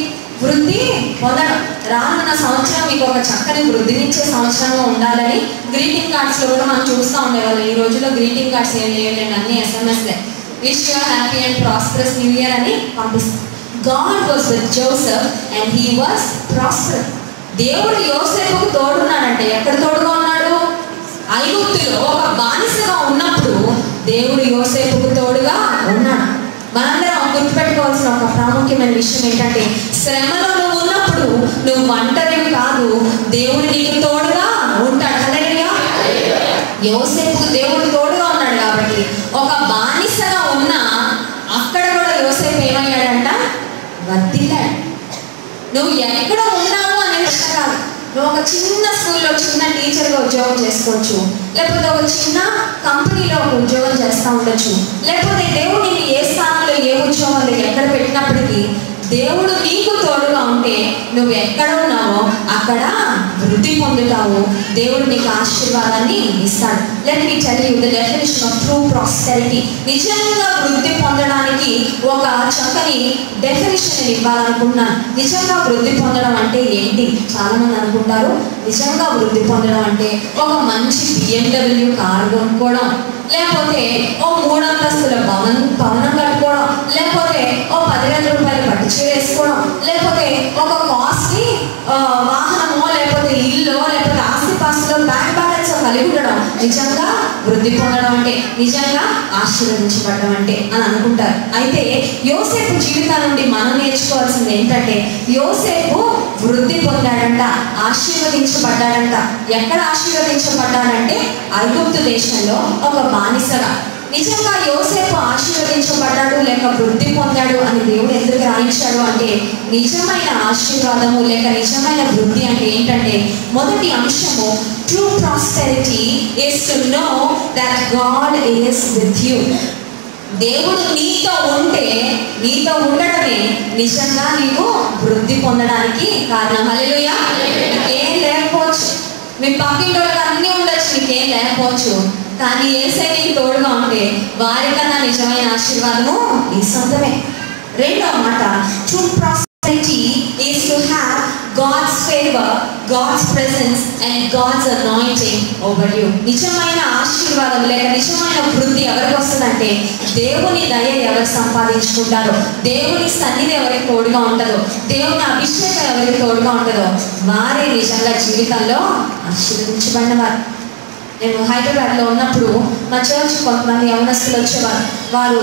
వృద్ధి పొందడం. రానున్న సంవత్సరం మీకు ఒక చక్కని వృద్ధినిచ్చే సంవత్సరంగా ఉండాలని గ్రీటింగ్ కార్డ్స్లో కూడా మనం చూస్తూ ఉండేవాళ్ళం. ఈ రోజుల్లో గ్రీటింగ్ కార్డ్స్ ఏం లేదండి, అన్ని ఎస్ఎంఎస్లే. Wish you happy and prosperous new year అని పంపిస్తాం. God was with Joseph and he was prosperous. దేవుడు యోసేపుకు తోడున్నాడంటే ఎక్కడ తోడుగా ఉన్నాడు? ఐగుప్తులో ఒక బానిసగా ఉన్నప్పుడు దేవుడు యోసేపుకు తోడుగా ఉన్నాడు. మనందరం గుర్తుపెట్టుకోవాల్సిన ఒక ప్రాముఖ్యమైన విషయం ఏంటంటే, శ్రమలో నువ్వు ఉన్నప్పుడు నువ్వు ఒంటరివి కాదు, దేవుడు నీకు తోడుగా ఉంటాడు. హల్లెలూయా. యోసేపుకు దేవుడు తోడుగా ఉన్నాడు కాబట్టి ఒక బానిసగా ఉన్నా అక్కడ కూడా యోసేపు ఏమయ్యాడంట? వర్ధిల్లాడు. నువ్వు ఎక్కడ ఉన్నావు అనే విషయం కాదు. నువ్వు ఒక చిన్న స్కూల్లో చిన్న టీచర్గా ఉద్యోగం చేసుకోవచ్చు, లేకపోతే ఒక చిన్న కంపెనీలో ఒక ఉద్యోగం చేస్తూ ఉండొచ్చు, లేకపోతే దేవుడు నీకు ఏ స్థానంలో ఏ ఉద్యోగంలో ఎక్కడ పెట్టినప్పటికీ దేవుడు నీకు తోడుగా ఉంటే నువ్వు ఎక్కడ ఉన్నావో అక్కడ వృద్ధి పొందుతావు. దేవుడు నీకు ఆశీర్వాదాన్ని ఇస్తాడు. Let me tell you the definition of true prosperity. నిజంగా వృద్ధి పొందడానికి ఒక చక్కని డెఫినిషన్ నేను ఇవ్వాలనుకుంటున్నాను. నిజంగా వృద్ధి పొందడం అంటే ఏంటి? చాలా మంది అనుకుంటారు నిజంగా వృద్ధి పొందడం అంటే ఒక మంచి BMW కారు కొనుక్కోవడం, లేకపోతే ఓ 3 అంతస్తుల భవనం కట్టుకోవడం, లేకపోతే ఓ 10,000 రూపాయలు పట్టు చీర వేసుకోవడం, లేకపోతే ఒక కాస్ట్లీ వాహనమో, లేకపోతే ఇల్లు, లేకపోతే ఆస్తిపాస్తులో బ్యాంక్ బ్యాలెన్స్ కలిగి ఉండడం నిజంగా వృద్ధి పొందడం అంటే, నిజంగా ఆశీర్వదించబడడం అంటే అని అనుకుంటారు. అయితే యోసేపు జీవితం నుండి మనం నేర్చుకోవాల్సింది ఏంటంటే, యోసేపు వృద్ధి పొందాడంట, ఆశీర్వదించబడ్డాడంట. ఎక్కడ ఆశీర్వదించబడ్డాడంటే ఐగుప్తు దేశంలో ఒక బానిసగా. నిజంగా యోసేపు ఆశీర్వదించబడ్డాడు లేక వృద్ధి పొందాడు అని దేవుడు ఎందుకు రాయించాడు అంటే, నిజమైన ఆశీర్వాదము లేక నిజమైన వృద్ధి అంటే ఏంటంటే, మొదటి అంశము true prosperity is to know that God is with you. దేవుడు నీతో ఉంటే, నీతో ఉండడమే నిజంగా నీవు వృద్ధి పొందడానికి కారణం. హల్లెలూయా. ఏం లేకపోవచ్చు, మీ పక్కింటోళ్ళకి అన్నీ ఉండొచ్చు, నీకేం లేకపోవచ్చు, కానీ యేసే నీకు తోడుగా ఉంటే వారికన్నా నిజమైన ఆశీర్వాదము నీ సొంతమే. రెండవ మాట, true prosperity is to have God's favour, God's presence and God's anointing over you. నిజమైన ఆశీర్వాదం లేక నిజమైన వృద్ధి ఎవరికి వస్తుందంటే, దేవుని దయ ఎవరు సంపాదించుకుంటారో, దేవుని సన్నిధి ఎవరికి తోడుగా ఉంటుందో, దేవుని అభిషేకం ఎవరికి తోడుగా ఉంటుందో వారే నిజంగా జీవితంలో ఆశీర్వదించబడిన వారు. నేను హైదరాబాద్లో ఉన్నప్పుడు మా చర్చ్ కొంతమంది యవనస్తులు వచ్చేవారు. వారు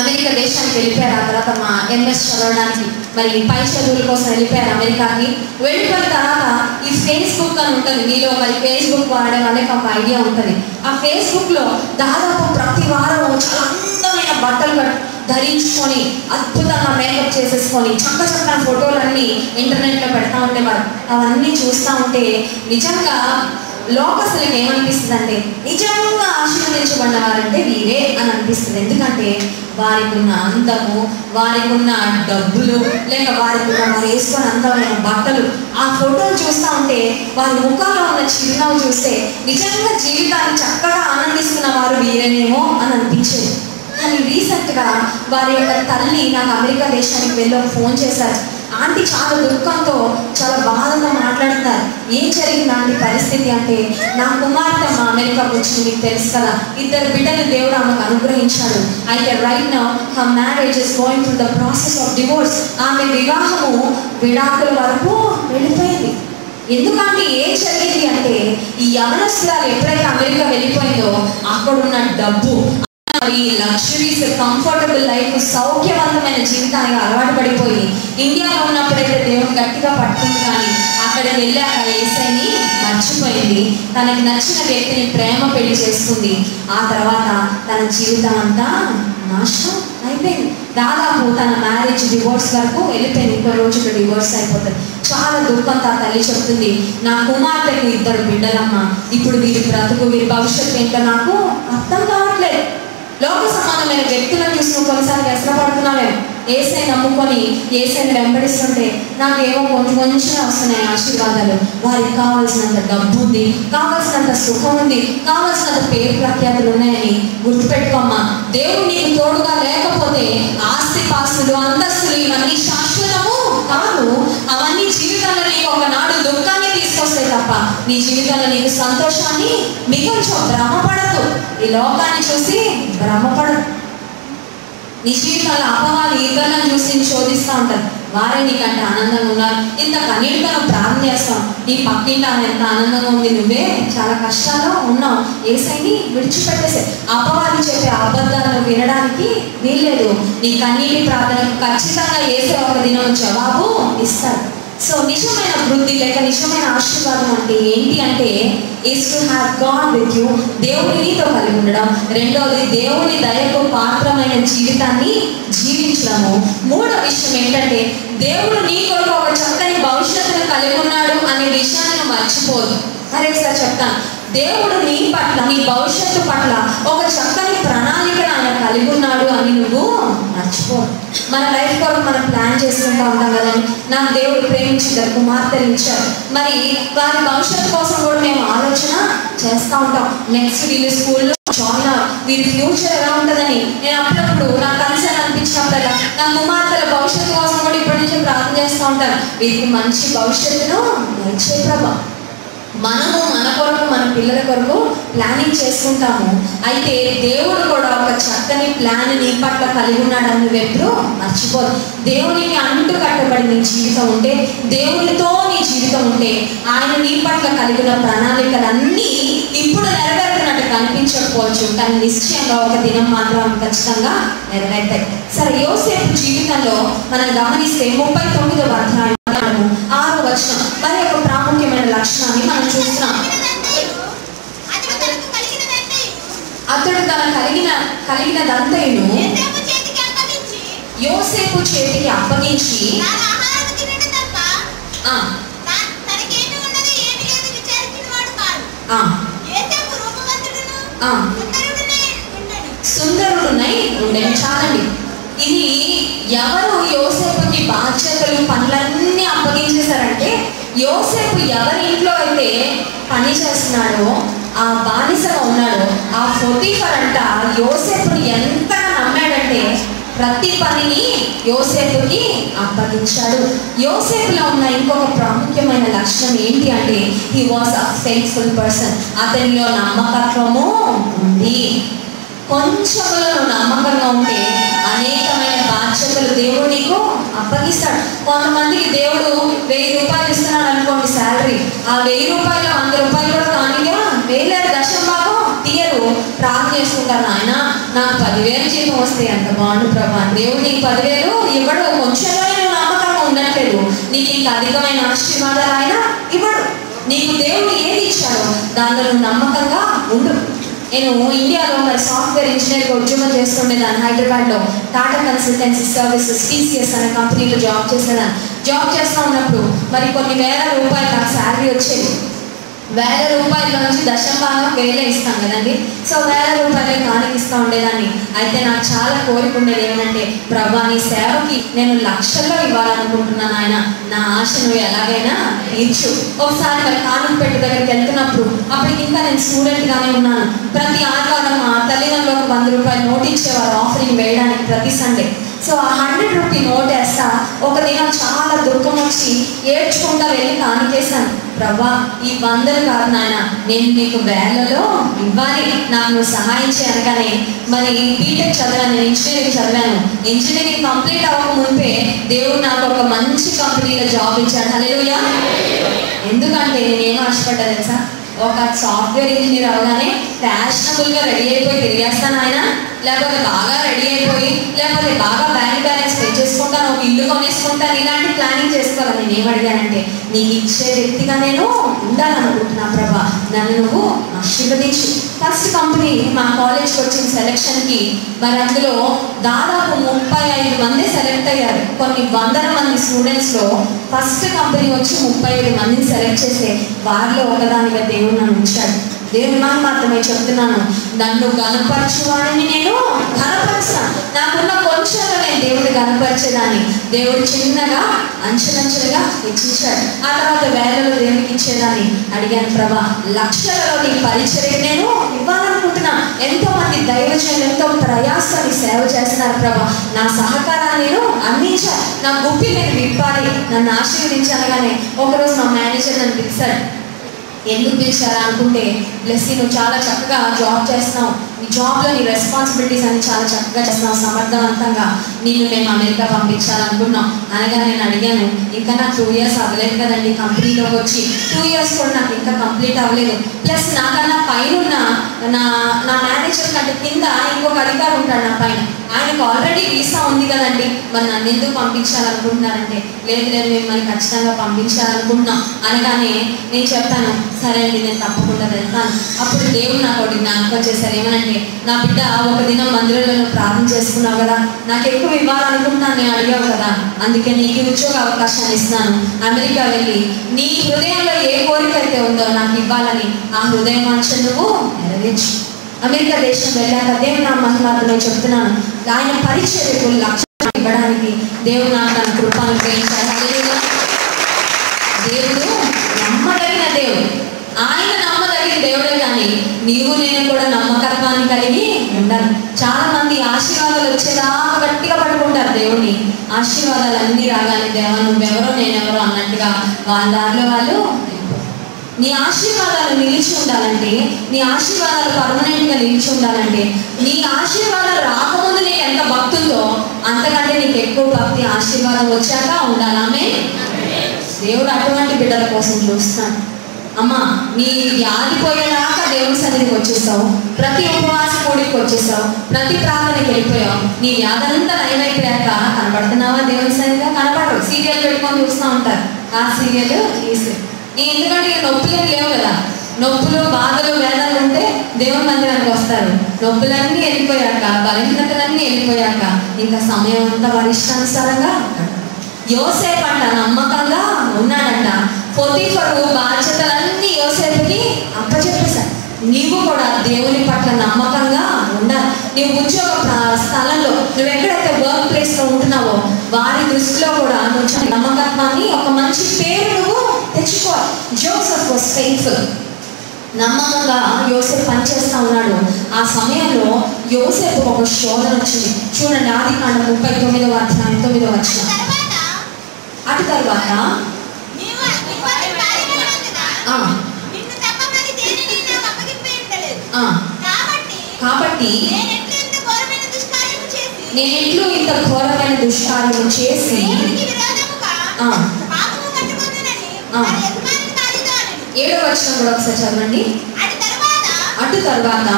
అమెరికా దేశానికి వెళ్ళిపోయారు. ఆ తర్వాత మా MS చదవడానికి మరి పై చదువుల కోసం వెళ్ళిపోయారు అమెరికాకి. వెళ్ళిపోయిన తర్వాత ఈ ఫేస్బుక్ అని ఉంటుంది, మీలో మరి ఫేస్బుక్ వాడే వాళ్ళకి ఒక ఐడియా ఉంటుంది. ఆ ఫేస్బుక్లో దాదాపు ప్రతి వారం చాలా అందమైన బట్టలు ధరించుకొని అద్భుతంగా మేకప్ చేసేసుకొని చక్కని ఫోటోలన్నీ ఇంటర్నెట్లో పెడతా ఉండేవారు. అవన్నీ చూస్తూ ఉంటే నిజంగా లోకస్తులకు ఏమనిపిస్తుంది అంటే నిజంగా ఆశీర్వదించబడిన వారంటే వీరే అని అనిపిస్తుంది. ఎందుకంటే వారికి ఉన్న అందము, వారికి ఉన్న డబ్బులు, లేక వారికి ఉన్న వారు వేసుకొని అందమైన బట్టలు, ఆ ఫోటోలు చూస్తూ ఉంటే వారి ముఖంలో ఉన్న చిరునవ్వు చూస్తే నిజంగా జీవితాన్ని చక్కగా ఆనందిస్తున్న వారు వీరేనేమో అని అనిపించేది. కానీ రీసెంట్గా వారి యొక్క తల్లి నాకు అమెరికా దేశానికి వెళ్ళి ఒక ఫోన్ చేశారు. ఆంటీ చాలా దుఃఖంతో చాలా బాధగా మాట్లాడుతున్నారు. ఏం జరిగింది ఆంటీ పరిస్థితి అంటే, నా కుమార్తె మా అమెరికాకు వచ్చింది, మీకు తెలుసు కదా, 2 బిడ్డలు దేవుడు ఆమెకు అనుగ్రహించాడు. అయితే right now her marriage is going through the process of divorce. ఆమె వివాహము విడాకుల వరకు వెళ్ళిపోయింది. ఎందుకంటే ఏం జరిగింది అంటే, ఈ యవనస్తురాలు ఎప్పుడైతే అమెరికా వెళ్ళిపోయిందో అక్కడున్న డబ్బు, ఈ లగ్జరీస్, కంఫర్టబుల్ లైఫ్, సౌఖ్యవంతమైన జీవితానికి అలవాటు పడిపోయి ఇండియాలో ఉన్నప్పుడైతే దేవుడు గట్టిగా పట్టుకుంది, కానీ అక్కడికి వెళ్ళాక యేసయ్యని మర్చిపోయింది. తనకి నచ్చిన వ్యక్తిని ప్రేమ పెళ్లి చేసుకుంది. ఆ తర్వాత తన జీవితం అంతా నాశనం అయిపోయింది. దాదాపు తన మ్యారేజ్ డివోర్స్ వరకు వెళ్ళిపోయింది. ఇంకో రోజుల్లో డివోర్స్ అయిపోతుంది. చాలా దుఃఖంతో ఆ తల్లి చెప్తుంది, నా కుమార్తెకు 2 బిడ్డలమ్మా, ఇప్పుడు వీరి బ్రతుకు, వీరి భవిష్యత్తు ఏంటో నాకు అర్థం కావట్లేదు. లోక సమానమైన వ్యక్తులను చూసి నువ్వు కొన్నిసార్లు వ్యసనపడుతున్నావే. యేసయ్యని నమ్ముకొని యేసయ్యని వెంబడిస్తుంటే నాకేమో కొంచెం వస్తున్నాయి ఆశీర్వాదాలు. వారికి కావాల్సినంత డబ్బు ఉంది, కావాల్సినంత సుఖం ఉంది, కావాల్సినంత పేరు ప్రఖ్యాతులు ఉన్నాయని గుర్తుపెట్టుకోమ్మా. దేవుడు నీకు తోడుగా లేకపోతే ఆస్తి పాస్తులు, అంతస్తులు ఇవన్నీ శాశ్వతము కాదు. అవన్నీ జీవితంలో నీకు ఒకనాడు దుఃఖాన్ని తీసుకొస్తాయి తప్ప నీ జీవితంలో నీకు సంతోషాన్ని మిగల్చో. భ్రమపడదు, ఈ లోకాన్ని చూసి భ్రమపడదు. నీ జీవితంలో అపవాది ఇతరులను చూసి శోధిస్తూ ఉంటారు. వారే నీకంటే ఆనందంగా ఉన్నారు, ఇంత కన్నీటితో నువ్వు ప్రార్థన చేస్తావు, నీ పక్కింటి ఆమె ఎంత ఆనందంగా ఉంది, నువ్వే చాలా కష్టాల్లో ఉన్నావు. యేసయ్యని విడిచిపెట్టేసే. అపవాది చెప్పే అబద్ధాలను వినడానికి వీల్లేదు. నీ కన్నీటి ప్రార్థనకు ఖచ్చితంగా యేసయ్య ఒక దినం జవాబు ఇస్తాడు. సో నిజమైన వృద్ధి లేక నిజమైన ఆశీర్వాదం అంటే ఏంటి అంటే, is to have God with you, దేవుని నీతో కలిగి ఉండడం. రెండవది దేవుని దయకు పాత్రమైన జీవితాన్ని జీవించడము. మూడో విషయం ఏంటంటే, దేవుడు నీ కొరకు ఒక చక్కని భవిష్యత్తును కలిగి ఉన్నాడు అనే విషయాన్ని మర్చిపోదు. మరొకసారి చెప్తాను, దేవుడు నీ పట్ల, నీ భవిష్యత్తు పట్ల ఒక చక్కని ప్రణాళికను ఆయన కలిగి ఉన్నాడు అని నువ్వు మర్చిపోదు. మన లైఫ్ కొరకు మనం ప్లాన్ చేసుకుంటూ ఉంటాం కదండి. నాకు దేవుడు ప్రేమించిన కుమార్తెలు ఇచ్చారు, మరి వారి భవిష్యత్తు కోసం కూడా మేము ఆలోచన చేస్తూ ఉంటాం. నెక్స్ట్ వీళ్ళు స్కూల్లో జాయిన్, వీరి ఫ్యూచర్ ఎలా ఉంటుందని నేను అప్పుడప్పుడు నాకు కన్సర్న్ అనిపించినప్పుడల్లా నా కుమార్తెల భవిష్యత్తు కోసం కూడా ఇప్పటి నుంచి ప్రార్థన చేస్తూ ఉంటాను. వీరికి మంచి భవిష్యత్తును ఇచ్చే ప్రభా. మనము మన కొరకు, మన పిల్లల కొరకు ప్లానింగ్ చేసుకుంటాము. అయితే దేవుడు కూడా ఒక చక్కని ప్లాన్ నీ పట్ల కలిగి ఉన్నాడని నువ్వు ఎప్పుడు మర్చిపోదు. దేవునికి అంటు కట్టబడి నీ జీవితం ఉంటే, దేవునితో నీ జీవితం ఉంటే, ఆయన నీ పట్ల కలిగిన ప్రణాళికలన్నీ ఇప్పుడు నెరవేరుతున్నట్టు కనిపించకపోవచ్చు, కానీ నిశ్చయంగా ఒక దినం మాత్రం ఖచ్చితంగా నెరవేరుతాయి. సరే, యోసేపు జీవితంలో మనం గమనిస్తే 39వ అధ్యాయం 6వ వచనం మరి ఒక ప్రాముఖ్యమైన లక్షణాన్ని మనం చూస్తున్నాం. అతడు తన కలిగినదంతయును యోసేపు చేతికి అప్పగించి సుందరుడునై ఉండేది. చాలండి, ఇది ఎవరు యోసేపుకి బాధ్యతలు, పనులన్నీ అప్పగించేశారంటే, యోసేపు ఎవరి ఇంట్లో అయితే పని చేస్తున్నాడో, ఆ బానిసగా ఉన్నాడో, ఆ పొతీఫర్ అంట యోసేపుని ఎంతగా నమ్మాడంటే ప్రతి పనిని యోసేపుకి అప్పగించాడు. యోసేపులో ఉన్న ఇంకొక ప్రాముఖ్యమైన లక్షణం ఏంటి అంటే, he was a faithful person. అతనిలో నమ్మకత్వము ఉంది. కొంచెంలో నమ్మకంగా ఉంటే అనేకమైన బాధ్యతలు దేవుడు నీకు అప్పగిస్తాడు. కొంతమందికి దేవుడు 1000 రూపాయలు ఇస్తున్నాడు అనుకోండి శాలరీ, ఆ 1000 రూపాయలు 100 రూపాయలు కూడా కానిగా వేయలేరు, దశం భాగం తీయరు. ప్రార్థన చేసుకుంటారు, ఆయన నాకు 10,000 జీతం వస్తే ఎంత బాగుండు ప్రభా. దేవుడు నీకు 10,000 ఇవ్వడు, కొంచెంలో నువ్వు నమ్మకం నీకు ఇంకా అధికమైన ఆశీర్వాదాలు ఆయన ఇవ్వడు. నీకు దేవుడు ఏది ఇచ్చాడో దానిలో నువ్వు నమ్మకంగా ఉండు. నేను ఇండియాలో మరి సాఫ్ట్వేర్ ఇంజనీర్గా ఉద్యోగం చేస్తుండేదాన్ని. హైదరాబాద్లో టాటా కన్సల్టెన్సీ సర్వీసెస్ TCS అనే కంపెనీలో జాబ్ చేసేదాన్ని. జాబ్ చేస్తూ ఉన్నప్పుడు మరి కొన్ని వేల రూపాయలు నాకు శాలరీ వచ్చేది. వేల రూపాయల నుంచి దశంభాగం వేలే ఇస్తాం కదండి. సో వేల రూపాయలే కానికిస్తూ ఉండేదాన్ని. అయితే నాకు చాలా కోరిక ఉండేది ఏమంటే, ప్రభా నీ సేవకి నేను లక్షల్లో ఇవ్వాలనుకుంటున్నాను ఆయన, నా ఆశ నువ్వు ఎలాగైనా తీర్చు. ఒకసారి మరి కానుకపేట దగ్గరికి వెళ్తున్నప్పుడు అప్పటికి ఇంకా నేను స్టూడెంట్గానే ఉన్నాను. ప్రతి ఆదివారం మా తల్లిదండ్రులు ఒక 100 రూపాయలు నోట్ ఇచ్చేవారు ఆఫరింగ్ వేయడానికి ప్రతి సండే. సో ఆ 100 రూపీ నోట్ వేస్తా ఒక దినం చాలా దుఃఖం వచ్చి ఏడ్చుకుంటా వెళ్ళి కానికేశాను. ప్రభా ఈ 100 కాదు నాయన, నేను నీకు వేలలో ఇవ్వాలి, నాకు నువ్వు సహాయం చేయగానే మరి బీటెక్ చదివాను, నేను ఇంజనీరింగ్ చదివాను. ఇంజనీరింగ్ కంప్లీట్ అవ్వక ముందే దేవుడు నాకు ఒక మంచి కంపెనీలో జాబ్ ఇచ్చాడు. హల్లెలూయా. ఎందుకంటే నేనేం ఆశపడ్డా తెలుసా, ఒక సాఫ్ట్వేర్ ఇంజనీర్ అవగానే ఫ్యాషనబుల్గా రెడీ అయిపోయి తిరిగేస్తాను ఆయన, లేకపోతే బాగా రెడీ అయిపోయి, లేకపోతే బాగా బ్యాంక్ బ్యాలెన్స్ పే చేసుకుంటాను, ఒక ఇల్లు కొనేసుకుంటాను, ఇలాంటి ప్లానింగ్ చేసుకోవాలి. నేను ఏమడిగానంటే, నీకు ఇచ్చే వ్యక్తిగా నేను ఉండాలనుకుంటున్నా ప్రభా, నన్ను నువ్వు ఆశీర్వదించు. ఫస్ట్ కంపెనీ మా కాలేజ్కి వచ్చిన సెలక్షన్కి మరి అందులో దాదాపు 35 మంది సెలెక్ట్ అయ్యారు. కొన్ని వందల మంది స్టూడెంట్స్లో ఫస్ట్ కంపెనీ వచ్చి 35 మందిని సెలెక్ట్ చేసే వారిలో ఒకదానిగా దేవుడు నన్ను ఉంచాడు. దేవుని మాత్రమే చెప్తున్నాను, నన్ను గనపరచువాడిని నేను గనపరుస్తాను. నాకున్న కొంచెంలో నేను దేవుడిని గనపరిచేదాన్ని. దేవుడు చిన్నగా అంచెలంచెలుగా హెచ్చించాడు. ఆ తర్వాత వేలలో దేవుడికి ఇచ్చేదాన్ని. అడిగాను ప్రభా, లక్షలలో నీ పరిచర్య నేను ఇవ్వాలనుకుంటున్నా. ఎంతో మంది దైవజనులు ఎంతో ప్రయాసాన్ని సేవ చేస్తున్నారు ప్రభా, నా సహకారాన్ని నేను అందించాను, నా గుప్పి నేను విప్పాలి, నన్ను ఆశీర్వదించనగానే ఒకరోజు మా మేనేజర్ నన్ను పిలిచాడు. ఎందుకు పిలిచారా అనుకుంటే, బ్లెస్సీ నువ్వు చాలా చక్కగా జాబ్ చేస్తున్నావు, నీ జాబ్లో నీ రెస్పాన్సిబిలిటీస్ అన్ని చాలా చక్కగా చేస్తున్నావు, సమర్థవంతంగా నిన్ను మేము అమెరికా పంపించాలనుకున్నాం అనగా నేను అడిగాను, ఇంకా నాకు 2 years అవ్వలేదు కదండి కంపెనీలోకి వచ్చి, 2 years కూడా నాకు ఇంకా కంప్లీట్ అవ్వలేదు. ప్లస్ నాకన్నా పైన ఉన్న నా మేనేజర్ కంటే కింద ఇంకొక అధికారి ఉంటాడు నా పైన, ఆయనకు ఆల్రెడీ వీసా ఉంది కదండి, మరి నన్ను ఎందుకు పంపించాలనుకుంటున్నారంటే, లేదు లేదు మిమ్మల్ని ఖచ్చితంగా పంపించాలనుకుంటున్నాం అనగానే నేను చెప్పాను, సరే అండి నేను తప్పకుండా వెళ్తాను. అప్పుడు దేవుడు నాకు ఒకటి జ్ఞాపకం చేశారు. ఏమనంటే, నా బిడ్డ ఒక దినం మందిరంలో ప్రార్థన చేసుకున్నావు కదా, నాకు ఎక్కువ ఇవ్వాలనుకుంటున్నాను నేను అడిగావు కదా, అందుకే నీకు ఉద్యోగ అవకాశాన్ని ఇస్తున్నాను, అమెరికా వెళ్ళి నీ హృదయంలో ఏ కోరిక అయితే ఉందో నాకు ఇవ్వాలని ఆ హృదయం వాంఛ నువ్వు నెరవేర్చు. అమెరికా దేశం వెళ్ళాక దేవుడు నా మహిమాత్రమే చెప్తున్నాను, ఆయన పరిచర్యకు లక్ష్యం ఇవ్వడానికి దేవుడు నాకు తన కృపను ఉపయోగించారు. దేవుడు నమ్మదగిన దేవుడు, ఆయన నమ్మదగిన దేవుడే కానీ నీవు నేను కూడా నమ్మకత్వాన్ని కలిగి ఉండాలి. చాలా మంది ఆశీర్వాదాలు వచ్చేదాకా గట్టిగా పట్టుకుంటారు దేవుడిని, ఆశీర్వాదాలు అన్నీ రాగానే దేవా నువ్వెవరో నేనెవరో అన్నట్టుగా వాళ్ళ దారిలో వాళ్ళు. నీ ఆశీర్వాదాలు నిలిచి ఉండాలంటే, నీ ఆశీర్వాదాలు పర్మనెంట్గా నిలిచి ఉండాలంటే, నీ ఆశీర్వాదాలు రాకముందు నీకు ఎంత భక్తి ఉందో అంతకంటే నీకు ఎక్కువ భక్తి ఆశీర్వాదం వచ్చాక ఉండాలమే. దేవుడు అటువంటి బిడ్డల కోసం చూస్తాను. అమ్మ నీ వ్యాధి పోయేదాకా దేవుని సన్నిధికి వచ్చేసావు, ప్రతి ఉపవాస కూడికి వచ్చేసావు, ప్రతి ప్రార్థనకి వెళ్ళిపోయావు, నీ వ్యాధి అంతా నయమైపోయాక కనబడుతున్నావా దేవుని సన్నిధిగా? కనపడరు. సీరియల్ పెట్టుకొని చూస్తూ ఉంటారు, ఆ సీరియల్ తీసి. ఎందుకంటే నొప్పులు లేవు కదా, నొప్పులు బాధలు వేదనలు ఉంటే దేవుని మందిరానికి వస్తారు. నొప్పులన్నీ వెళ్ళిపోయాక, బలహీనతలన్నీ వెళ్ళిపోయాక ఇంకా సమయం అంతా వారి ఇష్టానుసారంగా ఉంటాడు. యోసేపు అంట నమ్మకంగా ఉన్నాడంట. పొతీఫరు బాధ్యతలన్నీ యోసేపుకి అప్పచెప్పేశాడు. నీవు కూడా దేవుని పట్ల నమ్మకంగా ఉండాలి. నీవు ఉద్యోగ స్థలంలో నువ్వు ఎక్కడైతే వర్క్ ప్లేస్లో ఉంటున్నావో వారి దృష్టిలో కూడా నువ్వు నమ్మకత్వాన్ని, ఒక మంచి పేరు నువ్వు తెచ్చుకోవాలి. Joseph was faithful. నమ్మకంగా యోసేపు పనిచేస్తూ ఉన్నాడు. ఆ సమయంలో యోసేపు ఒక శోధన వచ్చింది. చూడండి, ఆదికాండం 39వ అధ్యాయం 9వ వచనం. అటు తర్వాత కాబట్టి నేనెట్లు ఇంత ఘోరమైన దుష్కార్యము చేసి 7వ వచనం కూడా ఒకసారి చదవండి. అటు తర్వాత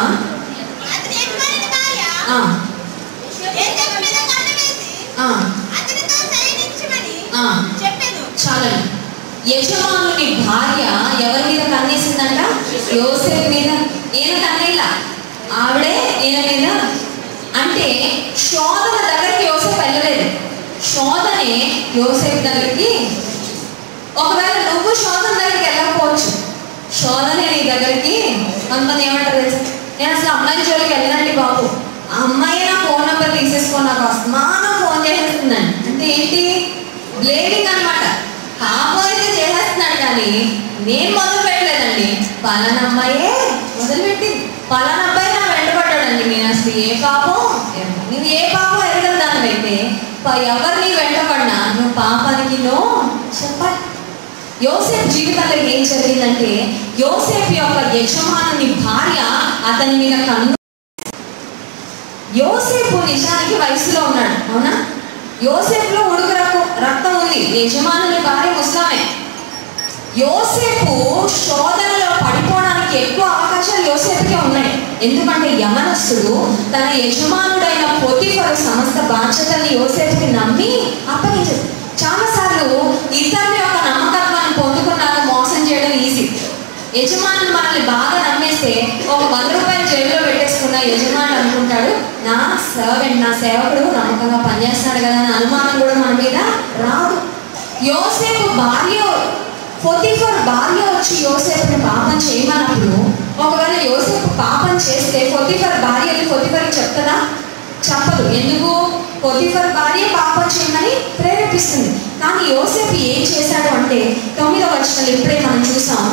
చాలండి. యజమానుని భార్య ఎవరి మీద కన్నేసిందంట? యోసేపు మీద. ఈయన కన్నేలా, ఆవిడే ఈయన మీద. అంటే శోధన దగ్గరికి యోసేపు వెళ్ళలేదు, శోధనే యోసేపు దగ్గరికి. ఒకవేళ నువ్వు శోధన దగ్గరికి వెళ్ళకపోవచ్చు, శోధనే నీ దగ్గరికి. కొంతమంది ఏమంటారు తెలుసు, నేను అసలు అమ్మాయి జోలికి వెళ్ళనండి బాబు, ఆ అమ్మాయి నా ఫోన్ నెంబర్ తీసేసుకొని నాకు అస్మానం ఫోన్ చేసేస్తుందండి. అంటే ఏంటి? బ్లేడింగ్ అనమాట. కాబోయితే చేసేస్తున్నాడు కానీ నేను మొదలు పెట్టలేదండి, పలానా అమ్మాయే మొదలుపెట్టింది, పలానా అబ్బాయి నా వెంటబడ్డాడండి. నేను అసలు ఏ పాపం, నువ్వు ఏ పాపం ఎరగదు దానివైతే ఎవరిని వెంటబడినా నువ్వు పాపానికి నో చెప్పాలి. యోసేపు జీవితంలో ఏం జరిగిందంటే, యోసేపు యొక్క యజమానుని భార్య అతని మీద కన్ను. యోసేపు నిజానికి వయసులో ఉన్నాడు, అవునా? యోసేపులో ఉడుకు రక్తం ఉంది. యజమానుని భార్య ముస్లామే. యోసేపు శోధనలో పడిపోవడానికి ఎక్కువ అవకాశాలు యోసేపుకే ఉన్నాయి. ఎందుకంటే యమనస్తుడు తన యజమానుడైన పోతీఫరు సమస్త బాధ్యతల్ని యోసేపుకి నమ్మి అప్పగించాడు. చాలాసార్లు ఇతరుల యొక్క నమ్మకత్వాన్ని పొందుకున్నాక మోసం చేయడం ఈజీ. యజమానులు మనల్ని బాగా నమ్మేస్తే ఒక 100 రూపాయలు జేబులో పెట్టేసుకున్న యజమానుడు అనుకుంటాడు, నా సర్వెంట్, నా సేవకుడు నమ్మకంగా పనిచేస్తున్నాడు కదా అని అనుమానం కూడా మన మీద రాదు. యోసేపు భార్య, పోతీఫర్ భార్య వచ్చి యోసేపుని పాపం చేయమన్నప్పుడు, ఒకవేళ యోసేపు పాపం చేస్తే పోతీఫర్ భార్య పోతీఫర్కి చెప్తుందా? చెప్పదు. ఎందుకు? పోతీఫర్ భార్య పాపం చేయమని ప్రేరేపిస్తుంది. కానీ యోసేపు ఏం చేశాడు అంటే 9వ వచనంలో ఇప్పుడే మనం చూసాం,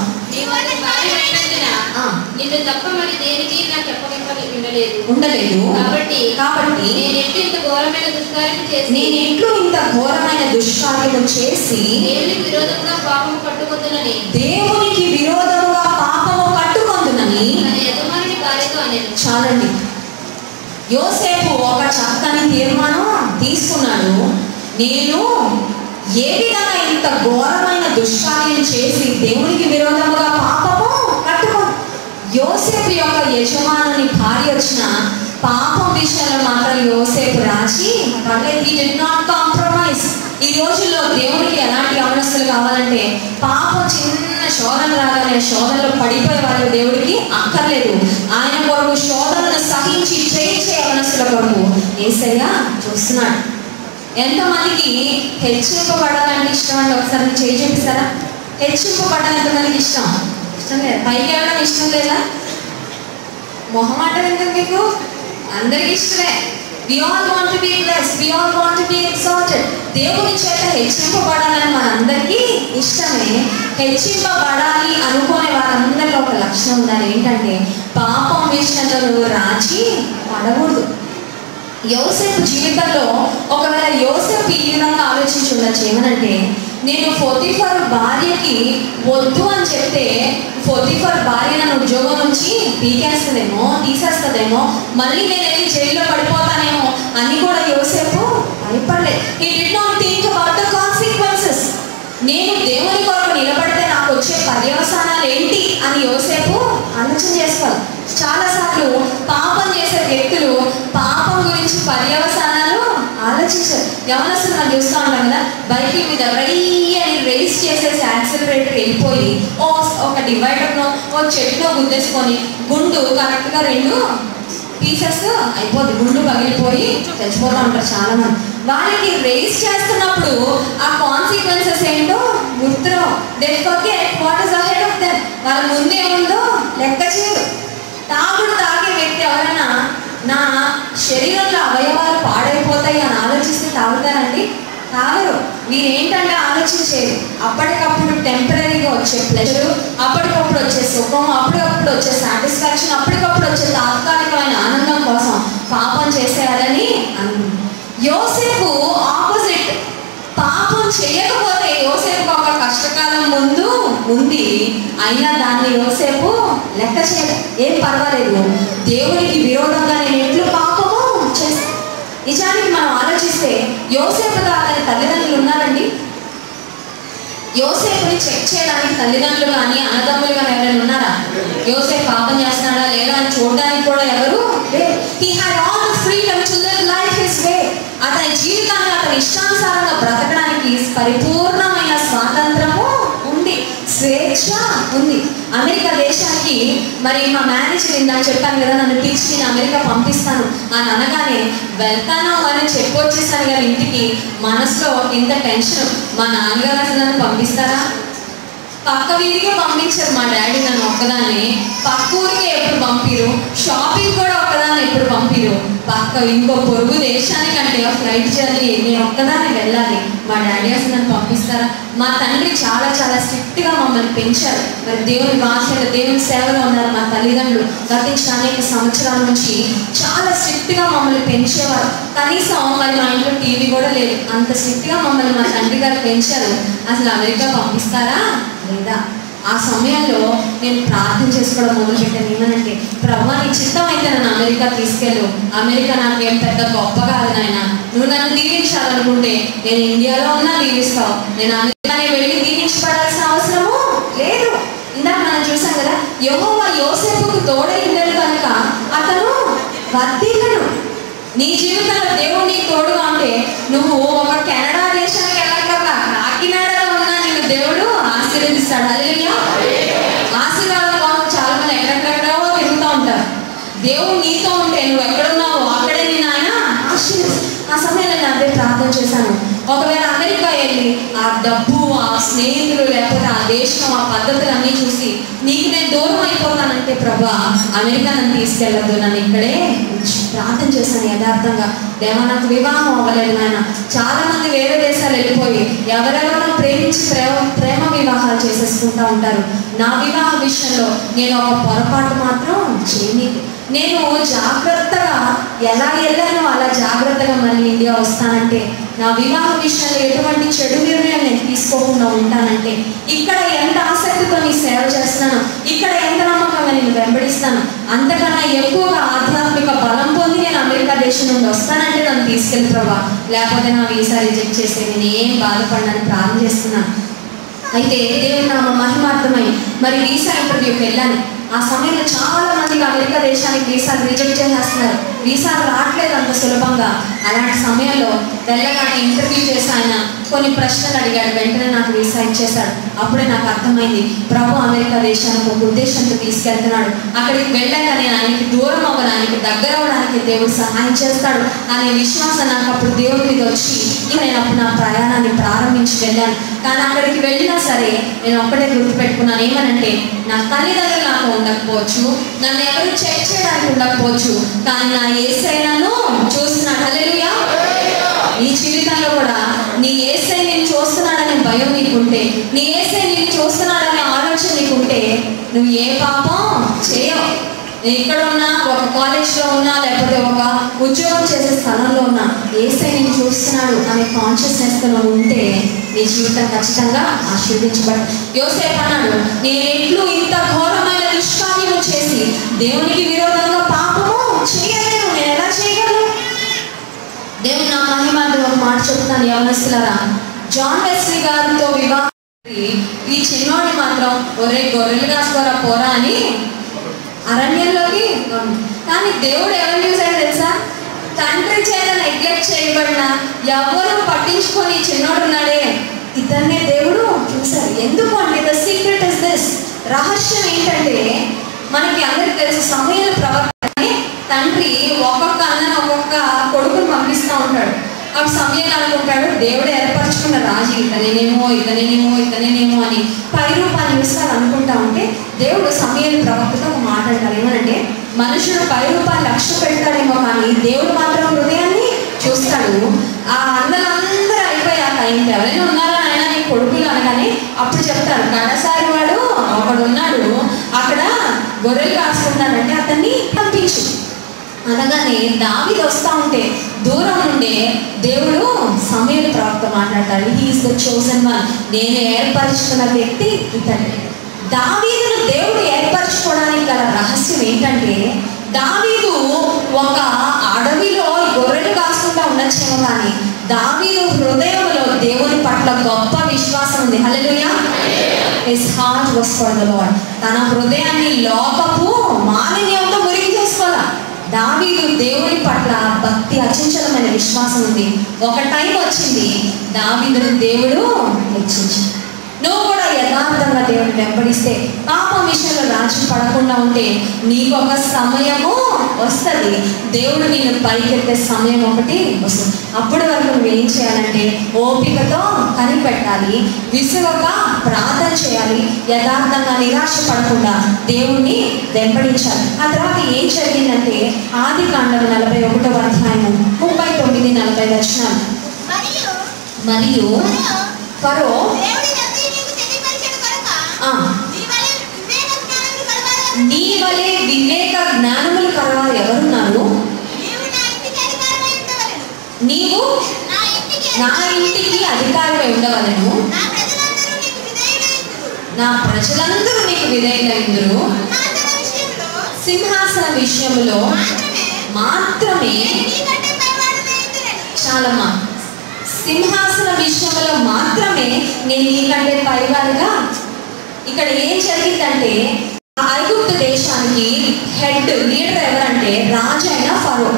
నిన్ను తప్ప మరి దేనికి నాకు చెప్పగలిగి ఉండలేదు. కాబట్టి నేను ఇంత ఘోరమైన దుష్కార్యము చేసి దేవునికి విరోధంగా పాపము కట్టుకొందునని తన యజమానుని భార్యతో అనేది. చాలండి. యోసేపు ఒక చక్కని తీర్మానం తీసుకున్నాడు. నేను ఏ విధంగా ఇంత ఘోరమైన దుష్కార్యం చేసి దేవునికి విరోధముగా పాపము కట్టుకో. యోసేపు యొక్క యజమానుని భార్య వచ్చిన పాపం విషయంలో మాత్రం యోసేపు రాసి he did not compromise. ఈ రోజుల్లో దేవునికి ఎలాంటి యవనస్తులు కావాలంటే, పాపం చిన్న శోధన రాగానే శోధనలో పడిపోయే వాళ్ళు దేవుడికి అక్కర్లేదు. ఆయన కొరకు శోధనను సహించి చేయించే యవనస్తుల కొరకు యేసయ్య చూస్తున్నాడు. ఎంతమందికి హెచ్చింపబడాలంటే ఇష్టం అండి? ఒకసారి చేయి చూపిస్తారా? హెచ్చింపబడాలి ఎంతమందికి ఇష్టం? ఇష్టం లేదు. పైకి వెళ్ళడం ఇష్టం లేదా? మొహమాటం ఎందుకు మీకు? అందరికి ఇష్టమే. We all want to be blessed. We all want to be exalted. దేవుని చేత హెచ్చింపబడాలని మనందరికీ ఇష్టమే. హెచ్చింపబడాలి అనుకునే వారందరిలో ఒక లక్షణం ఉండాలి. ఏంటంటే, పాపం విషయంలో నువ్వు రాజీ పడకూడదు. యోసేపు జీవితంలో ఒకవేళ యోసేపు ఈ విధంగా ఆలోచించి ఉండొచ్చు, ఏమనంటే, నేను పోతీఫర్ భార్యకి వద్దు అని చెప్తే పోతీఫర్ భార్య నన్ను ఉద్యోగం నుంచి తీసేస్తుందేమో, మళ్ళీ నేను వెళ్ళి జైల్లో పడిపోతానేమో అని కూడా యోసేపు భయపడలేదు. He did not think about the consequences. నేను దేవుని కొరకు నిలబడితే నాకు వచ్చే పర్యవసానాలు ఏంటి అని యోసేపు ఆలోచన చేసుకోవాలి. చాలాసార్లు పాపం చేసే వ్యక్తులు పాపం గురించి పర్యవసానాలు ఆలోచించారు. యవనస్తులు మనం చూస్తూ ఉంటాం కదా, బైకుల మీద రేస్ చేసేసి యాక్సిలరేటర్ వెళ్ళిపోయి ఒక డివైడర్నో ఓ చెట్టులో గుద్దేసుకొని గుండు కరెక్ట్గా 2 పీసెస్ అయిపోద్ది, గుండు పగిలిపోయి చచ్చిపోతూ ఉంటారు చాలా మంది. వాళ్ళకి రేస్ చేస్తున్నప్పుడు ఆ కాన్సిక్వెన్సెస్ ఏంటో గుర్తురావు. They forget what is ahead of them. వాళ్ళ ముందు ఏముందో లెక్క చేయరు. తాగుడు తాగే వ్యక్తి ఎవరైనా నా శరీరంలో అవయవాలు పాడైపోతాయి అని ఆలోచిస్తే తాగుతారండి? తాగరు. మీరేంటంటే ఆలోచించేది అప్పటికప్పుడు టెంపరీగా వచ్చే ప్లెజరు, అప్పటికప్పుడు వచ్చే సుఖం, అప్పటికప్పుడు వచ్చే సాటిస్ఫాక్షన్, అప్పటికప్పుడు వచ్చే తాత్కాలికమైన ఆనందం కోసం పాపం చేసేయాలని యోసేపు ఆపోజిట్. పాపం చేయకపోతే యోసేపు ఒక కష్టకాలం ముందు ఉంది, అయినా దాన్ని యోసేపు లెక్క చేయదు. ఏం పర్వాలేదు, దేవునికి విరోధంగా నేను ఎట్లు పాపము చేస్తాను. నిజానికి మనం ఆలోచిస్తే యోసేపుగా అతని తల్లిదండ్రులు ఉన్నారండి? యోసేపుని చెక్ చేయడానికి తల్లిదండ్రులు కానీ అన్నదమ్ములు కానీ ఎవరైనా ఉన్నారా? యోసేపు పాపం చేస్తున్నాడా లేదా అని చూడడానికి కూడా ఎవరు లేరు. He had all the freedom to live life his way. అతని జీవితాన్ని అతని ఇష్టానుసారంగా బ్రతకడానికి పరిపూర్ణమైన స్వాతంత్రం ఉంది. అమెరికా దేశానికి మరి మా మేనేజర్ ఇందాక చెప్పాను కదా, నన్ను పిలిచి నేను అమెరికా పంపిస్తాను అని అనగానే వెళ్తాను అని చెప్పొచ్చేసాను కానీ ఇంటికి మనసులో ఇంత టెన్షన్. మా నాన్నగారు అసలు నన్ను పంపిస్తారా? పక్క వీధికే పంపించారు మా డాడీ నన్ను ఒక్కదాన్ని. పక్క ఊరికి ఎప్పుడు పంపిరు, షాపింగ్ కూడా ఒక్కదాన్ని ఎప్పుడు పంపిరు. పక్క ఇంకో పొరుగు దేశానికంటే ఫ్లైట్ జర్నీ నేను ఒక్కదాన్ని వెళ్ళాలి, మా డాడీ అసలు నన్ను పంపిస్తారా? మా తండ్రి చాలా చాలా స్ట్రిక్ట్గా మమ్మల్ని పెంచారు. మరి దేవుని వాక్యాలు దేవుని సేవలో ఉన్నారు మా తల్లిదండ్రులు. గతించిన అనేక సంవత్సరాల నుంచి చాలా స్ట్రిక్ట్గా మమ్మల్ని పెంచేవారు. కనీసం మరి మా ఇంట్లో టీవీ కూడా లేదు, అంత స్ట్రిక్ట్గా మమ్మల్ని మా తండ్రి గారు పెంచారు. అసలు అమెరికా పంపిస్తారా లేదా? ఆ సమయంలో నేను ప్రార్థన చేసుకోవడం మొదలుపెట్టాను. ఏమనంటే, ప్రభువా నీ చిత్తం అయితే నన్ను అమెరికా తీసుకెళ్ళు. అమెరికా నాకేం పెద్ద గొప్ప కాదు నాయన, నువ్వు నన్ను దీవించాలనుకుంటే నేను ఇండియాలో ఉన్నా దీవిస్తావు, నేను అమెరికానే వెళ్ళి దీవించబడాల్సిన అవసరము లేదు. ఇందాక మనం చూసాం కదా, యెహోవా యోసేపుకు తోడై ఉన్నాడు కనుక అతను వర్ధిల్లడు. నీ జీవితంలో దేవుడు నీకు తోడుగా ఉంటే నువ్వు ఒక కెనడా దేశానికి వెళ్ళకుండా కాకినాడలో ఉన్నా నీకు దేవుడు ఆశీర్వదిస్తాడు. హల్లెలూయా. ఆశీర్వాదం కోసం చాలా మంది ఎక్కడెక్కడో తిరుగుతూ ఉంటారు. దేవుడు నీతో ఉంటే నువ్వు ఎక్కడున్నావో అక్కడే నేను ఆయన ఆశీర్వదిస్తాను. ఆ సమయంలో నేను అదే ప్రార్థన చేశాను. ఒకవేళ అమెరికా వెళ్ళి ఆ డబ్బు, ఆ స్నేహితులు, లేకపోతే ఆ దేశం, ఆ పద్ధతులు అన్నీ చూసి నీకు నేను దూరం అయిపోతానంటే ప్రభా అమెరికా నన్ను తీసుకెళ్ళద్దు, నన్ను ఇక్కడే ప్రార్థన చేశాను యథార్థంగా. దేవా నాకు వివాహం అవ్వలేదు నాయన. చాలా మంది వేరే దేశాలు వెళ్ళిపోయి ఎవరెవరో ప్రేమించి ప్రేమ వివాహాలు చేసేసుకుంటూ ఉంటారు. నా వివాహ విషయంలో నేను ఒక పొరపాటు మాత్రం చేయనీకు. నేను జాగ్రత్తగా ఎలా వెళ్ళానో అలా జాగ్రత్తగా మళ్ళీ ఇండియా వస్తానంటే, నా వివాహ విషయంలో ఎటువంటి చెడు నిర్ణయం నేను తీసుకోకుండా ఉంటానంటే, ఇక్కడ ఎంత ఆసక్తితో నీ సేవ చేస్తున్నాను, ఇక్కడ ఎంత నమ్మకంగా నేను వెంబడిస్తాను, అంతకన్నా ఎక్కువగా ఆధ్యాత్మిక బలం పొంది నేను అమెరికా దేశం నుండి వస్తానంటే నన్ను తీసుకెళ్ళి ప్రభా, లేకపోతే నా వీసా రిజెక్ట్ చేస్తే నేను ఏం బాధపడనని ప్రార్థన చేస్తున్నాను. అయితే దేవుని నామ మహిమార్థమై మరి వీసా ఇంటర్వ్యూకి వెళ్ళాను. ఆ సమయంలో చాలా మందికి అమెరికా దేశానికి వీసాలు రిజెక్ట్ చేసేస్తున్నారు, వీసాలు రావట్లేదు అంత సులభంగా. అలాంటి సమయంలో వెళ్ళగానే ఇంటర్వ్యూ చేసి ఆయన కొన్ని ప్రశ్నలు అడిగాడు. వెంటనే నాకు వీసా ఇచ్చేశాడు. అప్పుడే నాకు అర్థమైంది, ప్రభు అమెరికా దేశానికి ఒక ఉద్దేశంతో తీసుకెళ్తున్నాడు. అక్కడికి వెళ్ళాక నేను ఆయనకి దూరం అవ్వడానికి, దగ్గర అవ్వడానికి దేవుడు సహాయం చేస్తాడు అనే విశ్వాసం నాకు అప్పుడు దేవుడి మీద వచ్చి నేను అప్పుడు నా ప్రయాణాన్ని ప్రారంభించి వెళ్ళాను. కానీ అక్కడికి వెళ్ళినా సరే నేను ఒక్కడే గుర్తుపెట్టుకున్నాను, ఏమనంటే నా తల్లిదండ్రులు నాకు ఉండకపోవచ్చు, నన్ను ఎవరు చెక్ చేయడానికి ఉండకపోవచ్చు, కానీ నా యేసయ్య నన్ను చూస్తున్నాడు. హల్లెలూయా. నీ జీవితంలో కూడా నీ యేసయ్య నిన్ను చూస్తున్నాడనే భయం నీకుంటే, నీ యేసయ్య నిన్ను చూస్తున్నాడనే ఆలోచన నీకుంటే నువ్వు ఏ పాపం చేయవు. ఎక్కడ ఉన్నా, ఒక కాలేజ్లో ఉన్నా, లేకపోతే ఒక ఉద్యోగం చేసే స్థలంలో ఉన్నా, యేసయ్య నిన్ను చూస్తున్నాడు అనే కాన్షియస్నెస్తో ఉంటే నీ జీవితం ఖచ్చితంగా ఆశీర్వదించబడు. యోసేపు అన్నాడు, నేను ఎట్లు ఇంత ఘోరమైన దుష్కార్యము చేసి దేవునికి విరోధంగా పాపము చేయలేను, నేను ఎలా చేయగలను? దేవుని నా మహిమార్థం ఒక మాట చెప్తాను యవనస్తులారా. జాన్ వెస్లీ గారితో వివాహం ఈ చిన్నోడిని మాత్రం ఒరే గొర్రెలు కాసుకోరా పోరా అని అరణ్యంలోకి. కానీ దేవుడు ఎవరు చూసాడు తెలుసా? తండ్రి చేత నెగ్లెక్ట్ చేయబడిన, ఎవరు పట్టించుకొని చిన్నోడున్నాడే ఇతన్నే దేవుడు చూశారు. ఎందుకు అంటే ద సీక్రెట్ ఇస్ దిస్. రహస్యం ఏంటంటే, మనకి అందరికి తెలుసు సమూయేలు ప్రవక్తని తండ్రి ఒక్కొక్క అన్నను ఒక్కొక్క కొడుకుని పంపిస్తూ ఉంటాడు. అప్పుడు సమూయేలు అనుకుంటాడు దేవుడు ఏర్పరచుకున్న రాజు ఇతనేనేమో అని పై రూపాన్ని చూస్తారు అనుకుంటా ఉంటే, దేవుడు సమూయేలు ప్రవక్తతో ఒక మాట అంటారు. ఏమనంటే, మనుషుడు పై రూపాన్ని లక్ష్య పెడతాడేమో కానీ దేవుడు మాత్రం హృదయాన్ని చూస్తాడు. ఆ అందరందరూ అయిపోయాక ఇంకెవరైనా ఉన్నారా ఆయన నీ కొడుకులు అనగానే అప్పుడు చెప్తారు, కడసారి వాడు ఒకడు ఉన్నాడు అక్కడ గొర్రెలు కాసుకుంటానంటే అతన్ని పంపించు అనగానే దావీదు వస్తూ ఉంటే దూరం నుండే దేవుడు సమూయేలు ప్రవక్త మాట్లాడతాడు, he is the chosen one, నేను ఏర్పరచుకున్న వ్యక్తి ఇతనే. దావీదును దేవుడు ఏర్పరచుకోవడానికి గల రహస్యం ఏంటంటే, దావీదు ఒక అడవిలో గొర్రెలు కాసుకుంటా ఉండొచ్చేమో కానీ దావీదు హృదయంలో దేవుని పట్ల గొప్ప విశ్వాసం ఉంది. హల్లెలూయా. His heart was for the Lord. తన హృదయాన్ని లోకపు మాలిన్యంతో మురికి చేసుకోవాలా. దావీదు దేవుని పట్ల భక్తి అచంచలమైన విశ్వాసం ఉంది. ఒక టైం వచ్చింది దావీదును దేవుడు హెచ్చించాడు. నువ్వు కూడా యథార్థంగా దేవుని వెంబడిస్తే, పాపం విషయంలో రాజీ పడకుండా ఉంటే నీకు ఒక సమయము వస్తుంది, దేవుడు నిన్ను పైకెత్తే సమయం ఒకటి వస్తుంది. అప్పటి వరకు నువ్వు ఏం చేయాలంటే ఓపికతో కనిపెట్టాలి, విసుగక ప్రార్థన చేయాలి, యథార్థంగా నిరాశ పడకుండా దేవుణ్ణి వెంబడించాలి. ఆ తర్వాత ఏం జరిగిందంటే ఆదికాండము 41వ అధ్యాయము 39-40 వచనాలు. మరియు ఫరో నీ వలె వివేక జ్ఞానములు కలవారు ఎవరున్నారు? నీవు నా ఇంటికి అధికారమై ఉండవలను, నా ప్రజలందరూ నీకు విధేయులైందురు, సింహాసన విషయములో మాత్రమే, చాలమ్మా, సింహాసన విషయంలో మాత్రమే నేను నీకంటే పైవారుగా. ఇక్కడ ఏం జరిగిందంటే ఐగుప్తు దేశానికి హెడ్ లీడర్ ఎవరంటే రాజు అయిన ఫరో.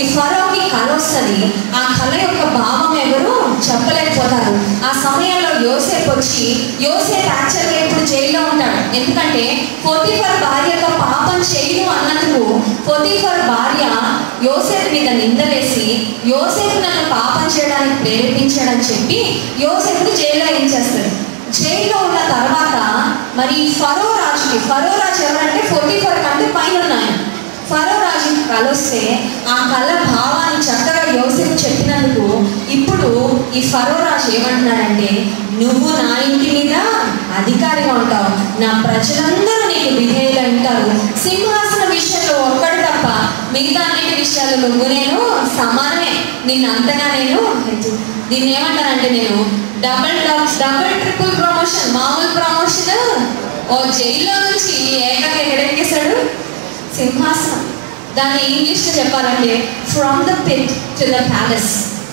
ఈ ఫరోకి కళ వస్తుంది, ఆ కళ యొక్క భావం ఎవరు చెప్పలేకపోతారు. ఆ సమయంలో యోసేపు వచ్చి, యోసేపు యాక్చువల్గా ఇప్పుడు జైల్లో ఉంటాడు. ఎందుకంటే పొతిఫర్ భార్యతో పాపం చేయను అన్నందుకు పొతిఫర్ భార్య యోసేపు మీద నింద వేసి యోసేపు నన్ను పాపం చేయడానికి ప్రేరేపించాడని చెప్పి యోసేపుని జైల్లో వేయించేస్తాడు. జైల్లో ఉన్న తర్వాత మరి ఫరో రాజు ఎవరంటే పొతిఫర్ కంటే పైన ఉన్నాయి. ఫరో రాజుకి కళ వస్తే ఆ కళ భావాన్ని చక్కగా యోసేపు చెప్పినందుకు ఇప్పుడు ఈ ఫరో రాజు ఏమంటున్నాడంటే, నువ్వు నా ఇంటి మీద అధికారిగా ఉంటావు, నా ప్రజలందరూ నీకు విధేయులు ఉంటారు, సింహాసన విషయంలో ఒక్కడు తప్ప మిగతా అన్నిటి విషయాలు నువ్వు నేను సమానమే, నిన్ను అంతగా నేను దీన్ని ఏమంటానంటే నేను డబుల్ ట్రిపుల్ ప్రమోషన్. మామూలు ప్రమోషన్ ఓ జైల్లో నుంచి ఏకంగా ఎక్కడెక్కేశాడు సింహాసనం. దాన్ని ఇంగ్లీష్లో చెప్పాలంటే from the pit to the palace.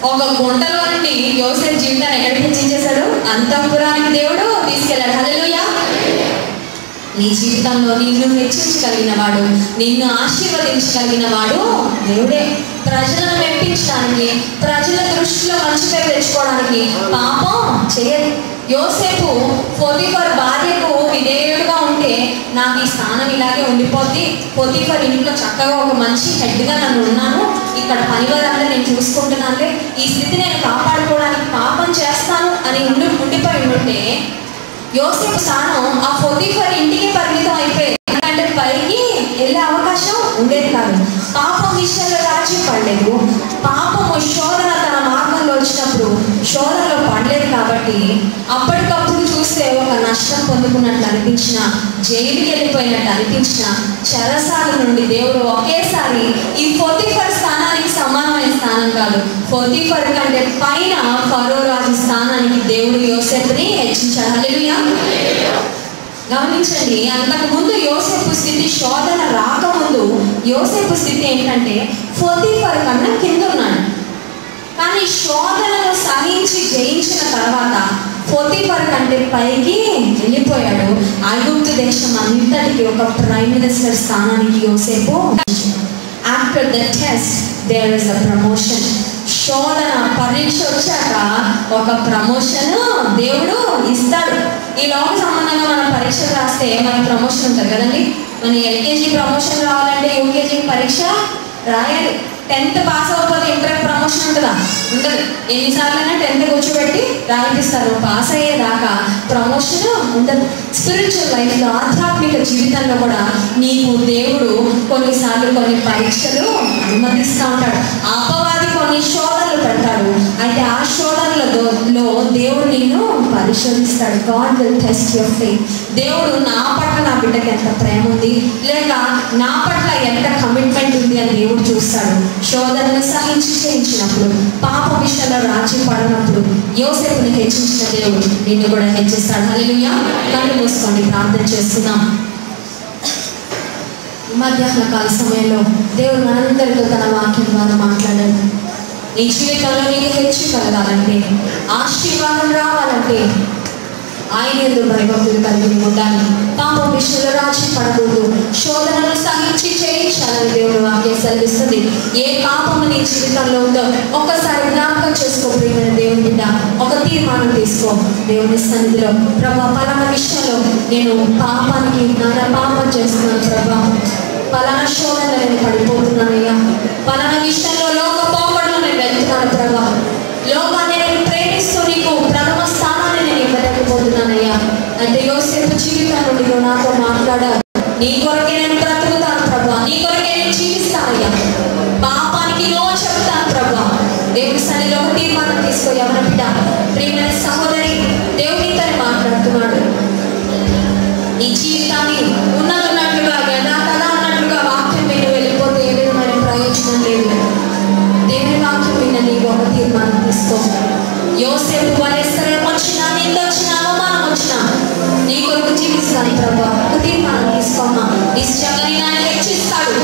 ఒక గుంటలో నుండి యోసేపు జీవితాన్ని ఎక్కడికి హెచ్చించేశాడు? అంతఃపురానికి దేవుడు తీసుకెళ్ళాడు. హల్లెలూయా. నీ జీవితంలో నిన్ను హెచ్చించగలిగిన వాడు, నిన్ను ఆశీర్వదించగలిగిన వాడు దేవుడే. ప్రజలను మెప్పించడానికి, ప్రజల దృష్టిలో మంచి పేరు తెచ్చుకోవడానికి పాపం చేయదు. యోసేపు పొతిఫర్ భార్యకు విధేయుడుగా ఉంటే నాకు ఈ స్థానం ఇలాగే ఉండిపోద్ది, పొతిఫర్ ఇంట్లో చక్కగా ఒక మంచి హెడ్గా నన్ను ఉన్నాను, ఇక్కడ పనివారంతా నేను చూసుకుంటున్నానులే, ఈ స్థితి నేను కాపాడుకోవడానికి పాపం చేస్తాను అని ఉండిపోయి ఉంటే యోసేపు స్థానం ఆ పొతిఫర్ ఇంటికి పరిమితం అయిపోయేది. ఎందుకంటే పైకి వెళ్ళే అవకాశం ఉండేది కాదు. పాపం విషయంలో రాజీ పడలేదు, పాపము శోధన తన మార్గంలో వచ్చినప్పుడు శోధనలో పడలేదు. కాబట్టి అప్పటికప్పుడు చూస్తే ఒక నష్టం పొందుకున్నట్లు అనిపించిన, జైలుకి వెళ్ళిపోయినట్టు అనిపించిన, చెరసాల నుండి దేవుడు ఒకేసారి ఈ పొతిఫర్ స్థానానికి సమానమైన స్థానం కాదు, పొతిఫర్ కంటే పైన ఫరో రాజు స్థానానికి దేవుడు యోసేపుని హెచ్చించాడు. హల్లెలూయా. గమనించండి, అంతకు ముందు యోసేపు స్థితి, శోధన రాకముందు యోసేపు స్థితి ఏంటంటే పొతిఫర్ కన్నా కింద ఉన్నాడు. కానీ శోధనను సహించి జయించిన తర్వాత పొతిఫర్ కంటే పైకి వెళ్ళిపోయాడు. ఐగుప్తు దేశం అంతటికి ఒక ప్రైమ్ మినిస్టర్ స్థానానికి యోసేపు. After the test there is a promotion. శోధన పరీక్ష వచ్చాక ఒక ప్రమోషన్ దేవుడు ఇస్తాడు. ఈ లోక సంబంధంగా మనం పరీక్షలు రాస్తే మనకి ప్రమోషన్ ఉంటుంది కదండి. మన ఎల్కేజీ ప్రమోషన్ రావాలంటే యూకేజీ పరీక్ష రాయాలి. 10th పాస్ అవ్వకపోతే ఇంటర్ ప్రమోషన్ ఉంటుందా? ఉంటుంది. ఎన్నిసార్లైనా 10th కూర్చోబెట్టి రాయిపిస్తారు. పాస్ అయ్యేదాకా ప్రమోషన్ ఉండదు. స్పిరిచువల్ లైఫ్లో, ఆధ్యాత్మిక జీవితంలో కూడా నీకు దేవుడు కొన్నిసార్లు కొన్ని పరీక్షలు అనుమతిస్తూ ఉంటాడు. అపవాది కొన్ని శోధనలు పెడతాడు. అయితే ఆ శోధనలలో దేవుడు నిన్ను పరిశోధిస్తాడు. God will test your faith. దేవుడు నా పట్ల నా బిడ్డకి ఎంత ప్రేమ ఉంది, లేక నా పట్ల ఎంత కమిట్మెంట్ ఉంది అని దేవుడు చూస్తాడు. శోధనను సహించి చేయించినప్పుడు, పాప విషయంలో రాజీ పడినప్పుడు యోసేపుని హెచ్చించిన దేవుడు నిన్ను కూడా హెచ్చిస్తాడు. హల్లెలూయా. కళ్ళు మూసుకోండి, ప్రార్థన చేస్తున్నాం. మధ్యాహ్న కాల సమయంలో దేవుడు మనందరితో తన వాక్యం ద్వారా మాట్లాడాడు. నీ జీవితంలో నీకు హెచ్చు కలగాలంటే, ఆశీర్వాదం రావాలంటే ఆయన ఎందుకు భయభక్తులు కలిగి ఉండాలి. పాపం విషయంలో రాజీ పడకూడదు. శోధనను సహించి చేయించాలని దేవుడు వాక్యం సెలవిస్తుంది. ఏ పాపము నీ జీవితంలో ఉందో ఒక్కసారి జ్ఞాపకం చేసుకో ప్రియమైన దేవుని బిడ్డ. ఒక తీర్మానం తీర్మానం తీసుకో దేవుని సన్నిధిలో. ప్రభా పలానా విషయంలో నేను పాపానికి పాపం చేస్తున్నాను ప్రభా, పలానా శోధనలో నేను పడిపోతున్నానయ్యా, పలానా విషయంలో లోక పోకడలో నేను వెళ్తున్నాను ప్రభా, లోకాన్ని నేను ప్రేమిస్తూ నీకు ప్రథమ స్థానాన్ని నేను ఇవ్వలేకపోతున్నానయ్యా. అంటే యోసేపు జీవితం నుండి నాతో మాట్లాడాలి. నీ కొరకే నేను బ్రతుకుతాను ప్రభా, నీ కొరకే నేను జీవిస్తానయ్యా, పాపానికి నో చెప్తాను ప్రభా. దేవుని సన్నిధిలో ఒక తీర్మానం తీసుకో. ఎవరి బిడ్డ ప్రియమైన సహోదరి, దేవునితో మాట్లాడుతున్నాడు. నీ జీవితాన్ని ఉన్నట్లుగా యథాతథా అన్నట్లుగా వాక్యం విని వెళ్ళిపోతే ఏ విధమైన ప్రయోజనం లేదు. దేవుని వాక్యం విన్న నీకు ఒక తీర్మానం తీసుకో. యోసేపు వలె శ్రమ వచ్చినా, నింద వచ్చినా, అవమానం వచ్చినా నీ కొరకు జీవిస్తాను ప్రభా. ఒక తీర్మానం తీసుకోమ్మా. నిశ్చయంగా నేను ఆయన హెచ్చిస్తాడు.